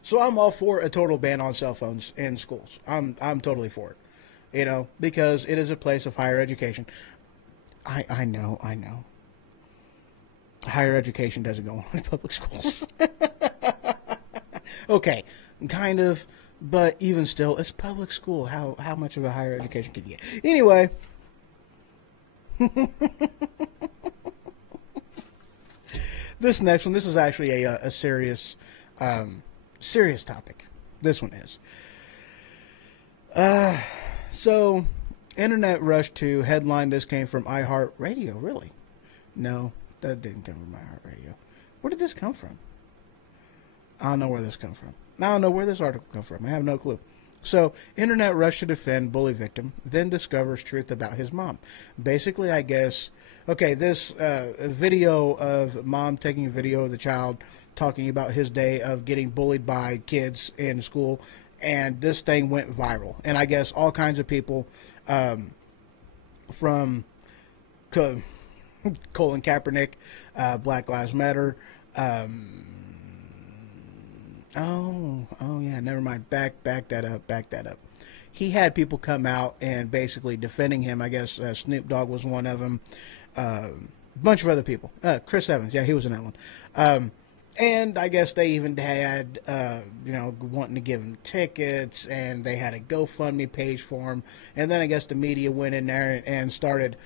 So I'm all for a total ban on cell phones in schools. I'm totally for it. Because it is a place of higher education. I know. Higher education doesn't go on in public schools. Okay, kind of. But even still, it's public school. How much of a higher education could you get? Anyway. This next one, this is actually a serious topic. This one is. So, Internet rushed to headline. This came from iHeartRadio. Really? No, that didn't come from iHeartRadio. Where did this come from? I don't know where this come from. I don't know where this article come from. I have no clue. So, internet rush to defend bully victim, then discovers truth about his mom. Basically, I guess, okay, this video of mom taking a video of the child talking about his day of getting bullied by kids in school, and this thing went viral. And I guess all kinds of people from Colin Kaepernick, Black Lives Matter, Oh yeah, never mind. Back that up. He had people come out and basically defending him. I guess Snoop Dogg was one of them. A bunch of other people. Chris Evans, yeah, he was in that one. And I guess they even had, wanting to give him tickets, and they had a GoFundMe page for him. And then I guess the media went in there and started,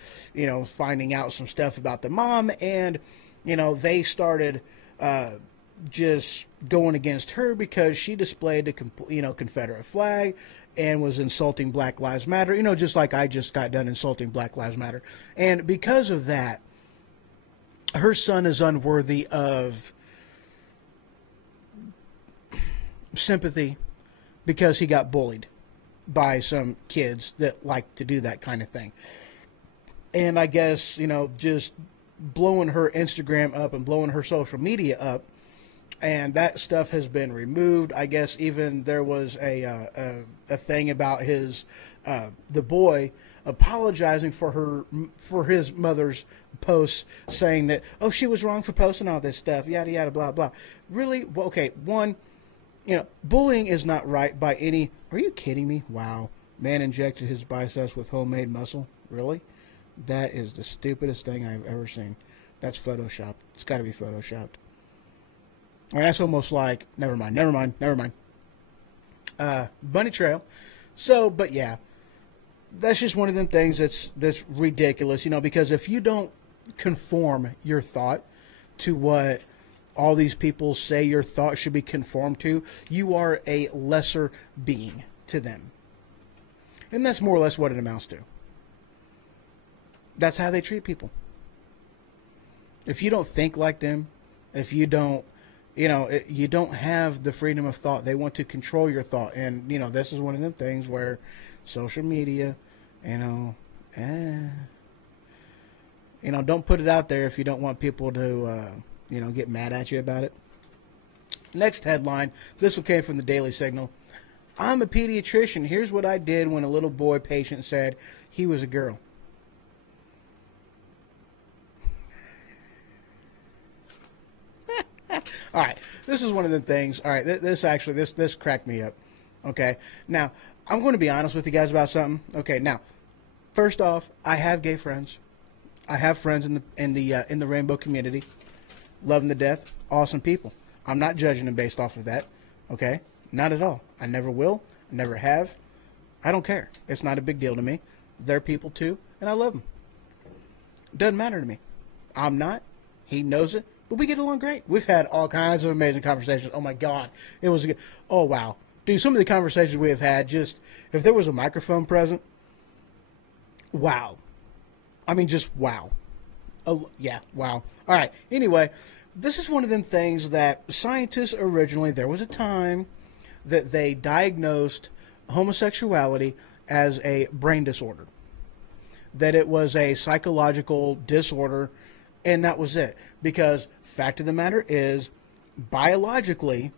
finding out some stuff about the mom, and they started just going against her because she displayed the Confederate flag and was insulting Black Lives Matter, just like I just got done insulting Black Lives Matter. And because of that, her son is unworthy of sympathy because he got bullied by some kids that like to do that kind of thing. And I guess, just blowing her Instagram up and blowing her social media up, and that stuff has been removed. I guess even there was a thing about the boy apologizing for his mother's posts, saying that, oh, she was wrong for posting all this stuff, yada yada blah blah. Really? Well, okay, one, bullying is not right by any. Are you kidding me? Wow, man injected his biceps with homemade muscle. Really? That is the stupidest thing I've ever seen. That's photoshopped. It's got to be photoshopped. And that's almost like, never mind. Bunny trail. So, but yeah, that's just one of them things that's ridiculous, because if you don't conform your thought to what all these people say your thought should be conformed to, you are a lesser being to them. And that's more or less what it amounts to. That's how they treat people. If you don't think like them, if you don't, you don't have the freedom of thought. They want to control your thought. And, this is one of them things where social media, don't put it out there if you don't want people to, get mad at you about it. Next headline. This one came from the Daily Signal. I'm a pediatrician. Here's what I did when a little boy patient said he was a girl. All right, this is one of the things. All right, this cracked me up. Okay, now I'm going to be honest with you guys about something. Okay, now, first off, I have gay friends. I have friends in the rainbow community. Love them to death. Awesome people. I'm not judging them based off of that. Okay, not at all. I never will. I never have. I don't care. It's not a big deal to me. They're people too, and I love them. Doesn't matter to me. I'm not. He knows it. But we get along great. We've had all kinds of amazing conversations. Oh, my God. It was good. Oh, wow. Dude, some of the conversations we have had, just, if there was a microphone present, wow. I mean, just wow. Oh, yeah, wow. All right. Anyway, this is one of them things that scientists originally, there was a time that they diagnosed homosexuality as a brain disorder. That it was a psychological disorder. And that was it. Because fact of the matter is, biologically,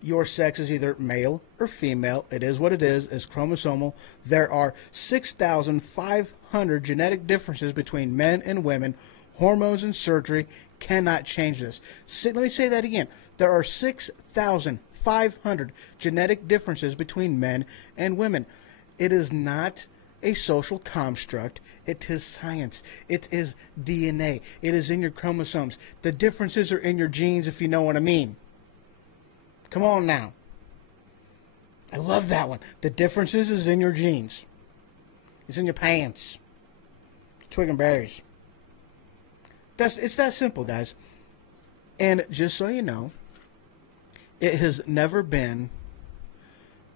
your sex is either male or female. It is what it is. It's chromosomal. There are 6,500 genetic differences between men and women. Hormones and surgery cannot change this. Let me say that again. There are 6,500 genetic differences between men and women. It is not a social construct. It is science. It is DNA. It is in your chromosomes. The differences are in your genes, if you know what I mean. Come on now. I love that one. The differences is in your genes. It's in your pants. Twig and berries. It's that simple, guys. And just so you know, it has never been,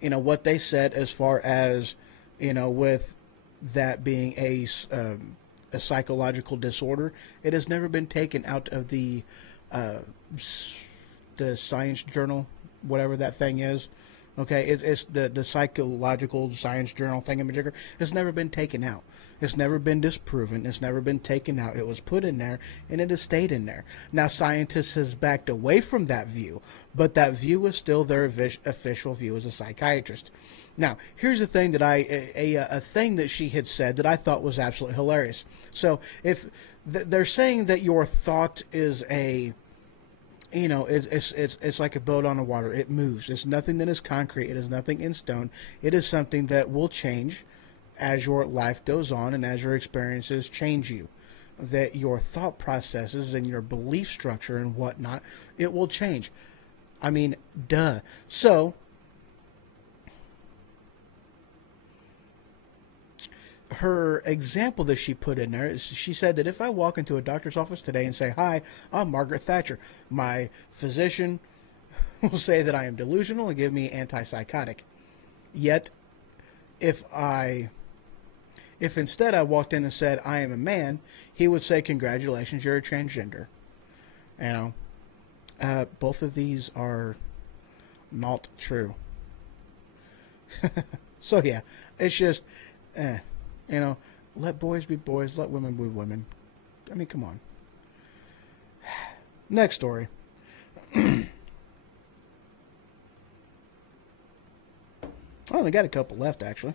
what they said as far as with that being a psychological disorder, it has never been taken out of uh, the science journal, whatever that thing is. Okay, it's the psychological science journal thingamajigger. It's never been taken out. It's never been disproven. It's never been taken out. It was put in there, and it has stayed in there. Now, scientists has backed away from that view, but that view is still their official view as a psychiatrist. Now, here's the thing that a thing that she had said that I thought was absolutely hilarious. So, if they're saying that your thought is it's like a boat on the water. It moves. It's nothing that is concrete. It is nothing in stone. It is something that will change as your life goes on and as your experiences change you. That your thought processes and your belief structure and whatnot, it will change. I mean, duh. So, her example that she put in there is she said that if I walk into a doctor's office today and say, "Hi, I'm Margaret Thatcher," my physician will say that I am delusional and give me antipsychotic. Yet, if instead I walked in and said, "I am a man," he would say, "Congratulations, you're a transgender." Both of these are not true. So yeah, it's just, let boys be boys, let women be women. I mean, come on. Next story. I only got a couple left, actually.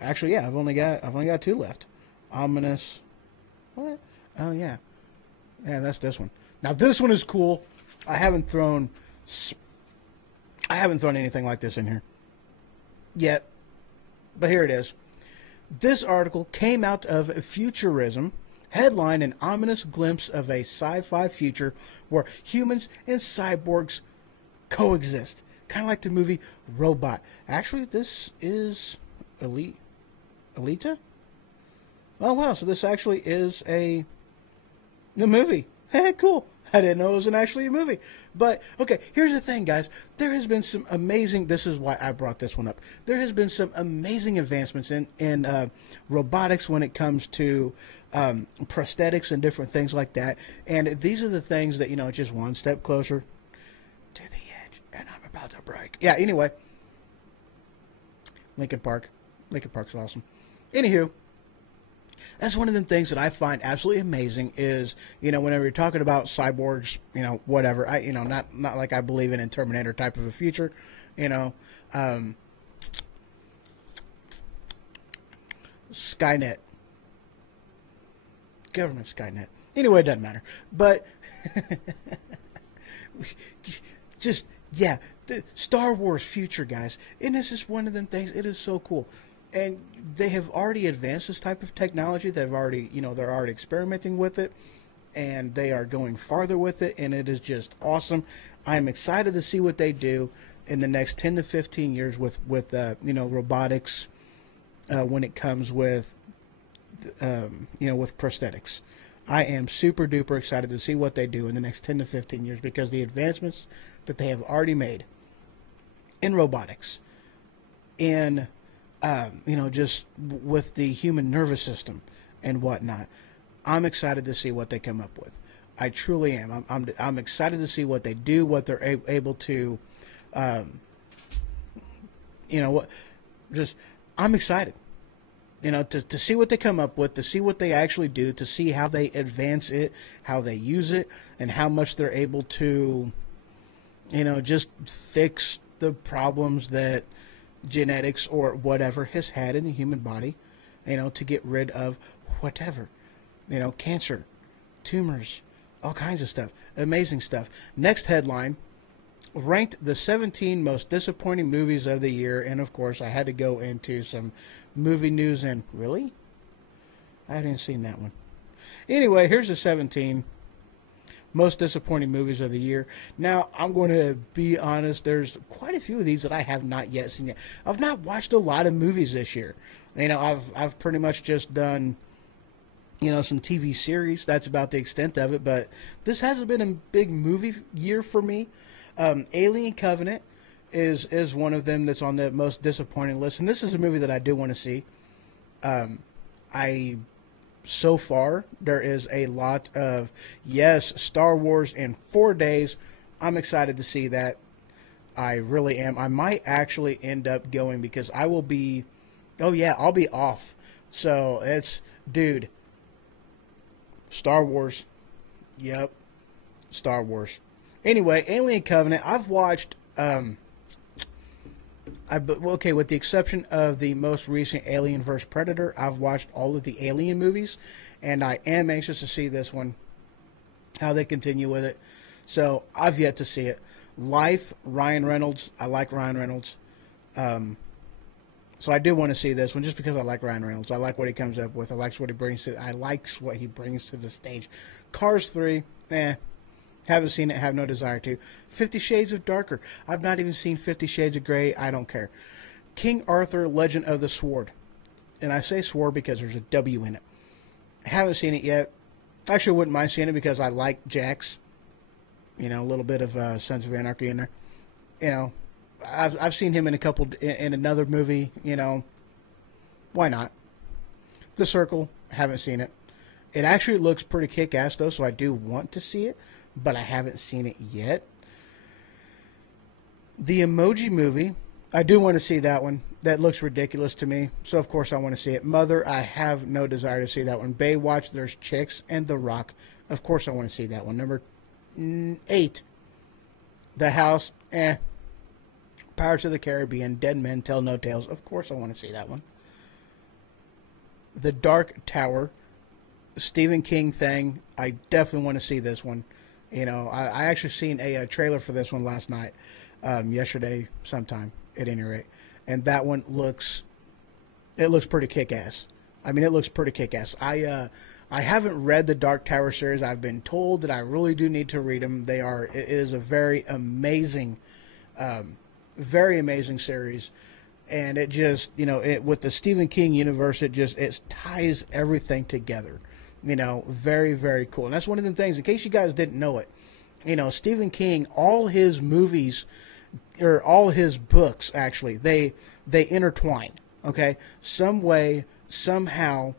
Actually, yeah, I've only got two left. Ominous. What? Oh yeah, yeah, that's this one. Now this one is cool. I haven't thrown anything like this in here yet, but here it is. This article came out of Futurism. Headline: an ominous glimpse of a sci-fi future where humans and cyborgs coexist. Kind of like the movie Robot. Actually, this is Alita? Oh, wow. So this actually is a movie. Hey, cool. I didn't know it was actually a movie. But, okay, here's the thing, guys. There has been some amazing... This is why I brought this one up. There has been some amazing advancements in robotics when it comes to prosthetics and different things like that. And these are the things that, just one step closer to the edge. And I'm about to break. Yeah, anyway. Linkin Park. Linkin Park's awesome. Anywho, that's one of the things that I find absolutely amazing is, whenever you're talking about cyborgs, whatever, not like I believe in a Terminator type of a future, Skynet. Government Skynet. Anyway, it doesn't matter. But, just, yeah, the Star Wars future, guys. And this is one of the things, it is so cool. And they have already advanced this type of technology. They've already, they're already experimenting with it, and they are going farther with it, and it is just awesome. I'm excited to see what they do in the next 10 to 15 years with robotics when it comes with, with prosthetics. I am super duper excited to see what they do in the next 10 to 15 years because the advancements that they have already made in robotics, in just with the human nervous system and whatnot. I'm excited to see what they come up with. I truly am. I'm excited to see what they do, what they're able to, I'm excited, to see what they come up with, to see what they actually do, to see how they advance it, how they use it, and how much they're able to, just fix the problems that genetics or whatever has had in the human body, to get rid of whatever, cancer, tumors, all kinds of stuff. Amazing stuff. Next headline, ranked the 17 most disappointing movies of the year. And of course, I had to go into some movie news, and really? I hadn't seen that one. Anyway, here's the 17 most disappointing movies of the year. Now, I'm going to be honest, there's quite a few of these that I have not yet seen yet. I've not watched a lot of movies this year. I've pretty much just done, some TV series. That's about the extent of it, but this hasn't been a big movie year for me. Alien Covenant is one of them that's on the most disappointing list, and this is a movie that I do want to see. I so far there is a lot of yes, Star Wars in 4 days. I'm excited to see that. I really am. I might actually end up going because I will be. Oh yeah, I'll be off. So it's dude. Star Wars. Yep. Star Wars. Anyway, Alien Covenant. I've watched. Okay, with the exception of the most recent Alien vs. Predator, I've watched all of the Alien movies, and I am anxious to see this one, how they continue with it. So I've yet to see it. Life, Ryan Reynolds. I like Ryan Reynolds. So I do want to see this one just because I like Ryan Reynolds. I like what he comes up with. I like what he brings to the stage. Cars 3, haven't seen it, have no desire to. 50 Shades of Darker. I've not even seen 50 Shades of Grey. I don't care. King Arthur, Legend of the Sword. And I say sword because there's a W in it. Haven't seen it yet. Actually, wouldn't mind seeing it because I like Jax. You know, a little bit of Sons of Anarchy in there. You know, I've seen him in in another movie. You know, why not? The Circle. Haven't seen it. It actually looks pretty kick-ass though, so I do want to see it, but I haven't seen it yet. The Emoji Movie. I do want to see that one. That looks ridiculous to me, so of course I want to see it. Mother, I have no desire to see that one. Baywatch, there's Chicks, and The Rock. Of course I want to see that one. Number 8. The House, Pirates of the Caribbean, Dead Men Tell No Tales. Of course I want to see that one. The Dark Tower, Stephen King thing. I definitely want to see this one. You know, I actually seen a trailer for this one last night, yesterday sometime at any rate, and that one looks pretty kick-ass. I mean, it looks pretty kick-ass. I haven't read the Dark Tower series. I've been told that I really do need to read them. It is a very amazing series, and it just, you know, with the Stephen King universe, it ties everything together. You know, very, very cool. And that's one of the things, in case you guys didn't know it, you know, Stephen King, all his movies, or all his books, actually, they intertwine, okay? Some way, somehow,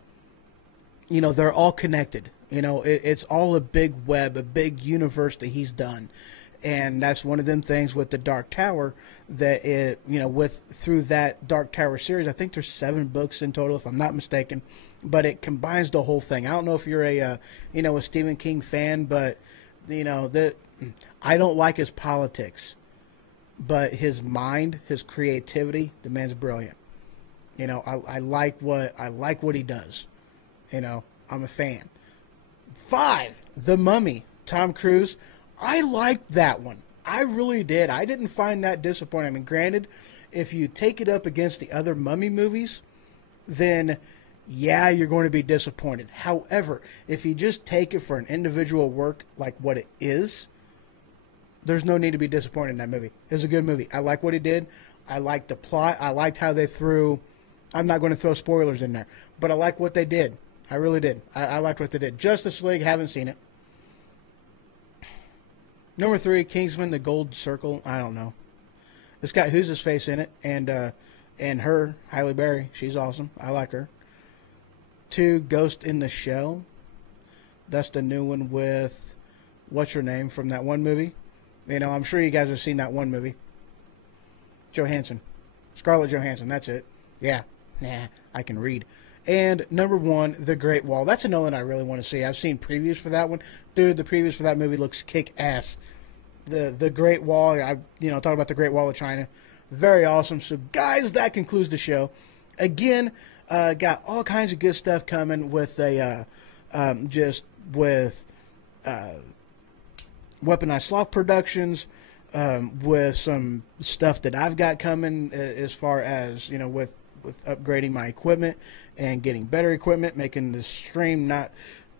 you know, they're all connected. You know, it's all a big web, a big universe that he's done. And that's one of them things with the Dark Tower that it, you know, through that Dark Tower series, I think there's 7 books in total, if I'm not mistaken, but it combines the whole thing. I don't know if you're a Stephen King fan, but, you know, I don't like his politics, but his mind, his creativity, the man's brilliant. You know, I like what he does. You know, I'm a fan. 5, The Mummy, Tom Cruise. I liked that one. I really did. I didn't find that disappointing. I mean, granted, if you take it up against the other Mummy movies, then yeah, you're going to be disappointed. However, if you just take it for an individual work like what it is, there's no need to be disappointed in that movie. It was a good movie. I like what he did. I liked the plot. I liked how they threw... I'm not going to throw spoilers in there, but I like what they did. I really did. I liked what they did. Justice League, haven't seen it. Number 3, Kingsman: The Gold Circle. I don't know. It's got who's his face in it, and her, Halle Berry. She's awesome. I like her. 2, Ghost in the Shell. That's the new one with what's her name from that one movie. You know, I'm sure you guys have seen that one movie. Johansson, Scarlett Johansson. That's it. Yeah. I can read. And number 1, The Great Wall. That's another one I really want to see. I've seen previews for that one. Dude, the previews for that movie looks kick-ass. The Great Wall, talk about the Great Wall of China. Very awesome. So, guys, that concludes the show. Again, got all kinds of good stuff coming with Weaponized Sloth Productions, with some stuff that I've got coming as far as, you know, with upgrading my equipment and getting better equipment, making the stream not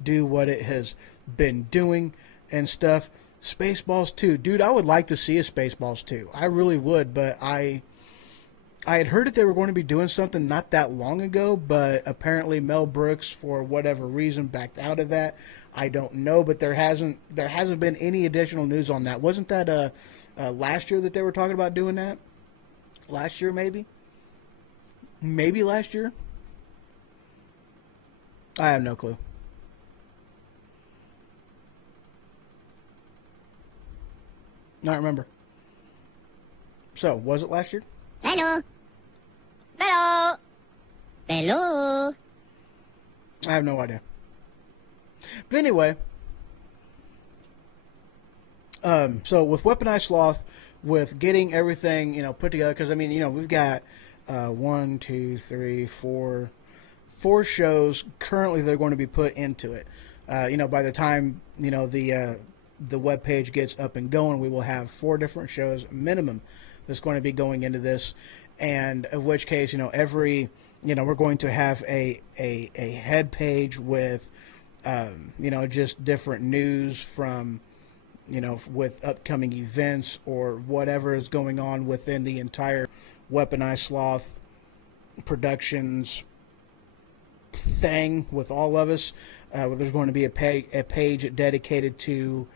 do what it has been doing and stuff. Spaceballs 2. Dude, I would like to see a Spaceballs 2. I really would, but I had heard that they were going to be doing something not that long ago, but apparently Mel Brooks, for whatever reason, backed out of that. I don't know, but there hasn't been any additional news on that. Wasn't that last year that they were talking about doing that? last year, maybe last year. I have no clue. I don't remember. So, was it last year? Hello. Hello. Hello. I have no idea. But anyway, so with Weaponized Sloth, with getting everything, put together, because, I mean, we've got 1, 2, 3, 4 shows currently that are going to be put into it. By the time, the web page gets up and going, we will have 4 different shows minimum that's going to be going into this, and of which case, every, we're going to have a head page with, just different news from, with upcoming events or whatever is going on within the entire Weaponized Sloth Productions thing with all of us. There's going to be a page dedicated to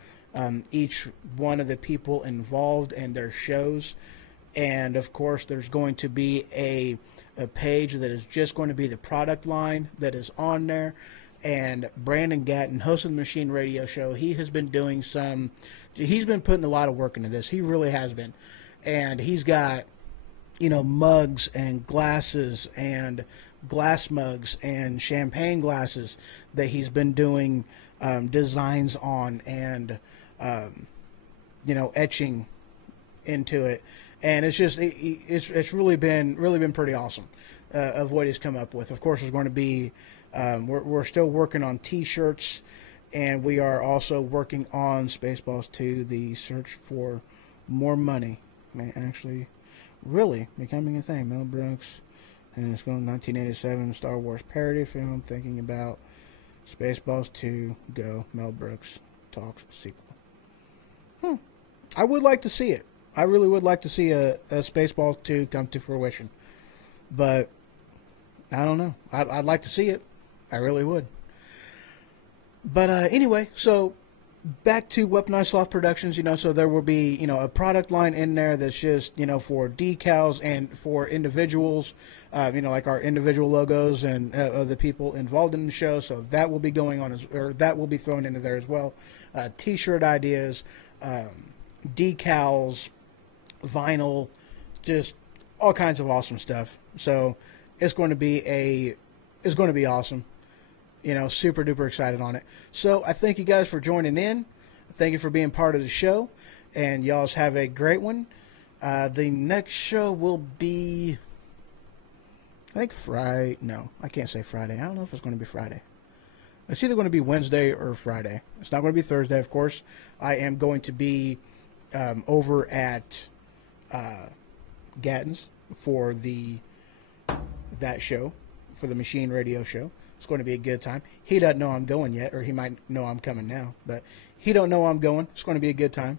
each one of the people involved and their shows. And, of course, there's going to be a page that is just going to be the product line that is on there. And Brandon Gatton, host of the Machine Radio Show, he's been putting a lot of work into this. He really has been. And he's got, mugs and glasses and glass mugs and champagne glasses that he's been doing designs on and, etching into it. And it's just, it's really been pretty awesome of what he's come up with. Of course, there's going to be, we're still working on T-shirts, and we are also working on Spaceballs 2, the search for more money may actually really becoming a thing. Mel Brooks, and it's going 1987 Star Wars parody film, thinking about Spaceballs 2, go, Mel Brooks talks sequel. I would like to see it. I really would like to see a Spaceballs 2 come to fruition. But I don't know. I'd like to see it. I really would. But anyway, so back to Weaponized Sloth Productions, so there will be, a product line in there that's just, for decals and for individuals, like our individual logos and of the people involved in the show. So that will be going on, or that will be thrown into there as well. T-shirt ideas, decals, vinyl, just all kinds of awesome stuff. So it's going to be awesome. Super duper excited on it. So I thank you guys for joining in. Thank you for being part of the show, and y'all have a great one. The next show will be, I think Friday. No, I can't say Friday. I don't know if it's going to be Friday. It's either going to be Wednesday or Friday. It's not going to be Thursday, of course. I am going to be over at Gatton's for that show, for the Machine Radio Show. It's going to be a good time. He doesn't know I'm going yet, or he might know I'm coming now, but he don't know I'm going. It's going to be a good time.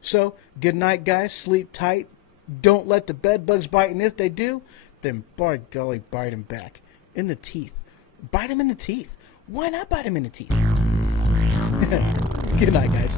So, good night, guys. Sleep tight. Don't let the bed bugs bite, and if they do, then by golly, bite them back. In the teeth. Bite them in the teeth. Why not bite them in the teeth? Good night, guys.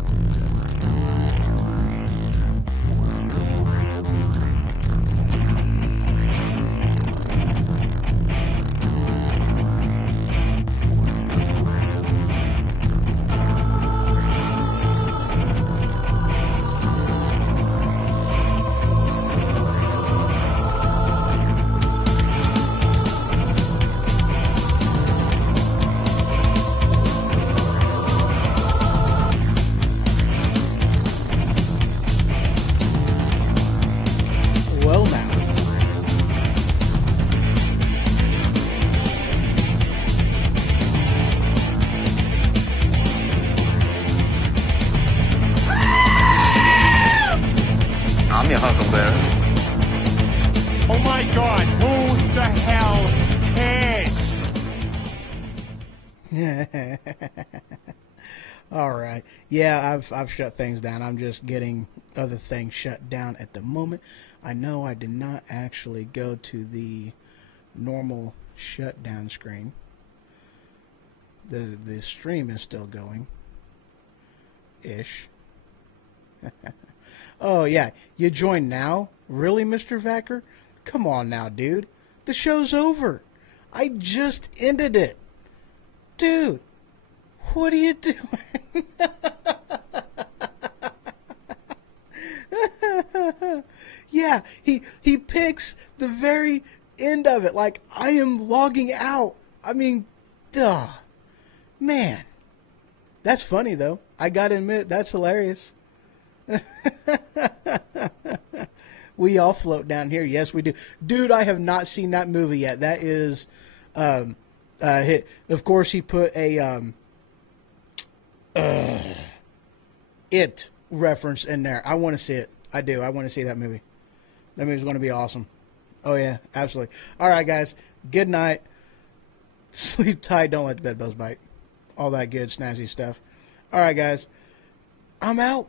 I'm your Huckleberry. Oh my God, who the hell cares? All right. Yeah, I've shut things down. I'm just getting other things shut down at the moment. I know I did not actually go to the normal shutdown screen. The stream is still going. Ish. Oh, yeah. You join now? Really, Mr. Vacker? Come on now, dude. The show's over. I just ended it. Dude, what are you doing? Yeah, he picks the very end of it. Like, I am logging out. I mean, duh. Man. That's funny, though. I gotta admit, that's hilarious. We all float down here. Yes, we do. Dude, I have not seen that movie yet. That is, hit. Of course, he put a, It reference in there. I want to see it. I do. I want to see that movie. That movie's going to be awesome. Oh, yeah, absolutely. All right, guys. Good night. Sleep tight. Don't let the bedbugs bite. All that good, snazzy stuff. All right, guys. I'm out.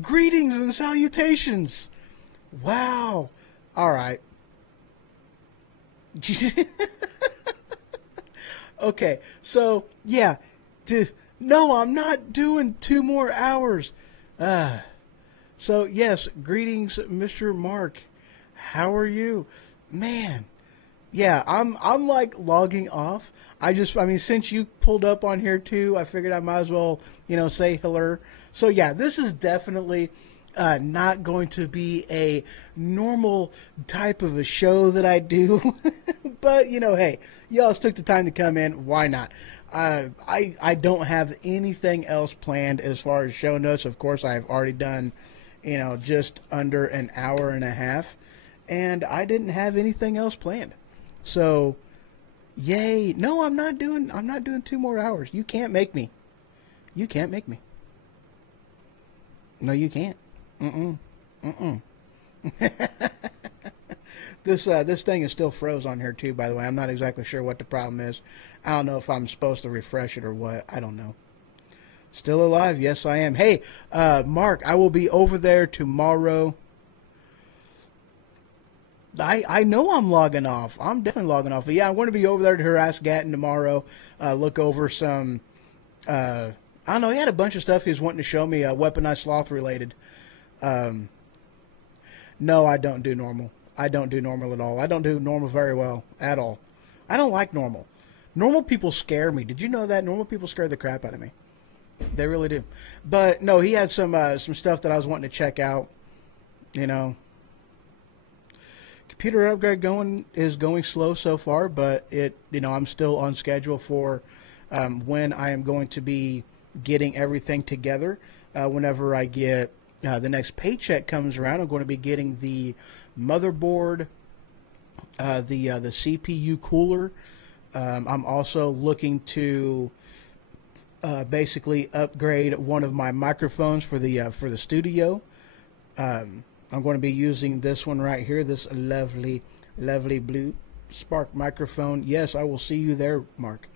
Greetings and salutations. Wow. All right. Okay. So, yeah. No, I'm not doing 2 more hours. So, yes. Greetings, Mr. Mark. How are you? Man. Yeah, I'm like logging off. I mean, since you pulled up on here too, I figured I might as well, say hello. So yeah, this is definitely not going to be a normal type of a show that I do. But, hey, y'all took the time to come in. Why not? I don't have anything else planned as far as show notes. Of course, I've already done, just under an hour and a half. And I didn't have anything else planned. So, yay. No, I'm not doing 2 more hours. You can't make me. You can't make me. No, you can't. This thing is still froze on here too, by the way. I'm not exactly sure what the problem is. I don't know if I'm supposed to refresh it or what. I don't know. Still alive? Yes, I am. Hey, Mark, I will be over there tomorrow. I know I'm logging off. I'm definitely logging off. But yeah, I'm going to be over there to harass Gatton tomorrow. Look over some, I don't know, he had a bunch of stuff he was wanting to show me, weaponized sloth related. No, I don't do normal. I don't do normal at all. I don't do normal very well at all. I don't like normal. Normal people scare me. Did you know that? Normal people scare the crap out of me. They really do. But no, he had some stuff that I was wanting to check out, Computer upgrade is going slow so far, but I'm still on schedule for when I am going to be getting everything together. Whenever I get the next paycheck comes around, I'm going to be getting the motherboard, the CPU cooler. I'm also looking to basically upgrade one of my microphones for the studio. I'm going to be using this one right here, this lovely, lovely blue Spark microphone. Yes, I will see you there, Mark.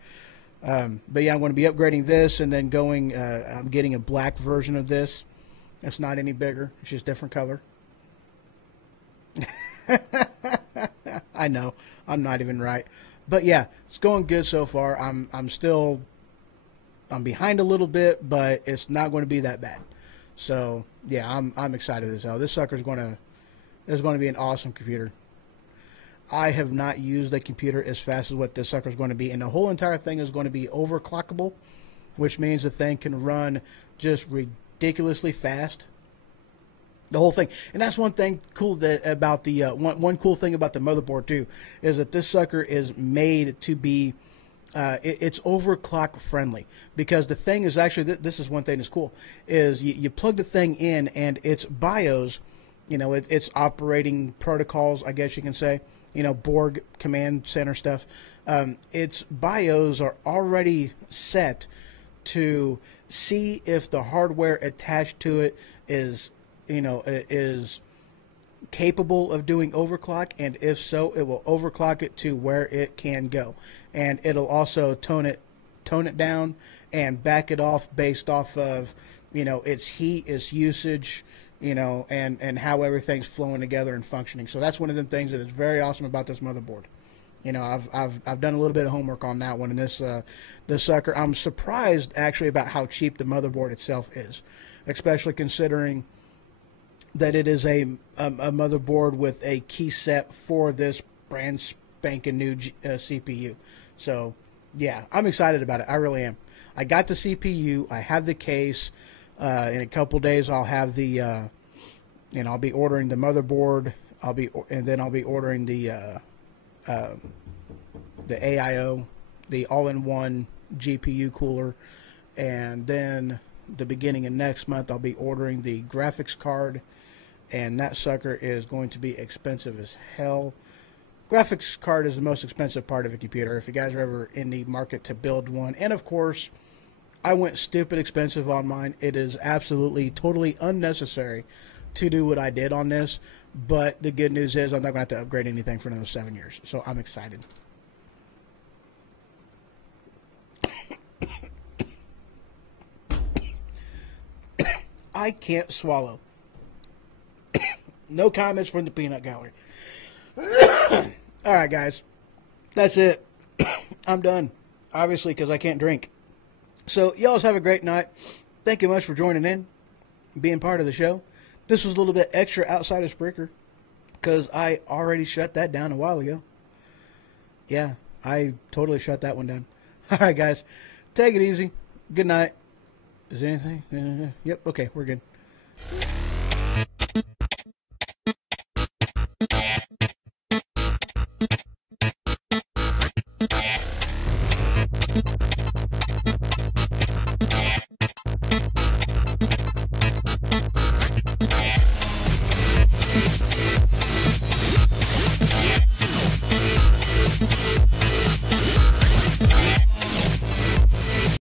But yeah, I'm going to be upgrading this and then I'm getting a black version of this. It's not any bigger. It's just different color. I know. I'm not even right. But yeah, it's going good so far. I'm behind a little bit, but it's not going to be that bad. So yeah, I'm excited as hell. This sucker is going to be an awesome computer. I have not used a computer as fast as what this sucker is going to be, and the whole entire thing is going to be overclockable, which means the thing can run just ridiculously fast. The whole thing, and that's one thing cool about the one cool thing about the motherboard too, is that this sucker is made to be. It's overclock friendly, because the thing is actually, this is one thing that's cool, is you plug the thing in and its BIOS, its operating protocols, I guess you can say, Borg command center stuff, its BIOS are already set to see if the hardware attached to it is capable of doing overclock, and if so, it will overclock it to where it can go, and it'll also tone it down and back it off based off of its heat, its usage, and how everything's flowing together and functioning. So that's one of the things that is very awesome about this motherboard. I've done a little bit of homework on that one, and this sucker, I'm surprised actually about how cheap the motherboard itself is, especially considering that it is a motherboard with a key set for this brand spanking new CPU. So yeah, I'm excited about it. I really am. I got the CPU. I have the case. In a couple days, I'll have the I'll be ordering the motherboard. I'll be ordering the AIO, the all-in-one GPU cooler, and then the beginning of next month I'll be ordering the graphics card, and that sucker is going to be expensive as hell. Graphics card is the most expensive part of a computer if you guys are ever in the market to build one. And of course, I went stupid expensive on mine. It is absolutely totally unnecessary to do what I did on this, but the good news is I'm not going to have to upgrade anything for another 7 years, so I'm excited. I can't swallow. No comments from the peanut gallery. All right, guys. That's it. I'm done. Obviously, because I can't drink. So, y'all have a great night. Thank you much for joining in, being part of the show. This was a little bit extra outside of Spreaker, because I already shut that down a while ago. Yeah, I totally shut that one down. All right, guys. Take it easy. Good night. Is there anything? Yep. Okay, we're good.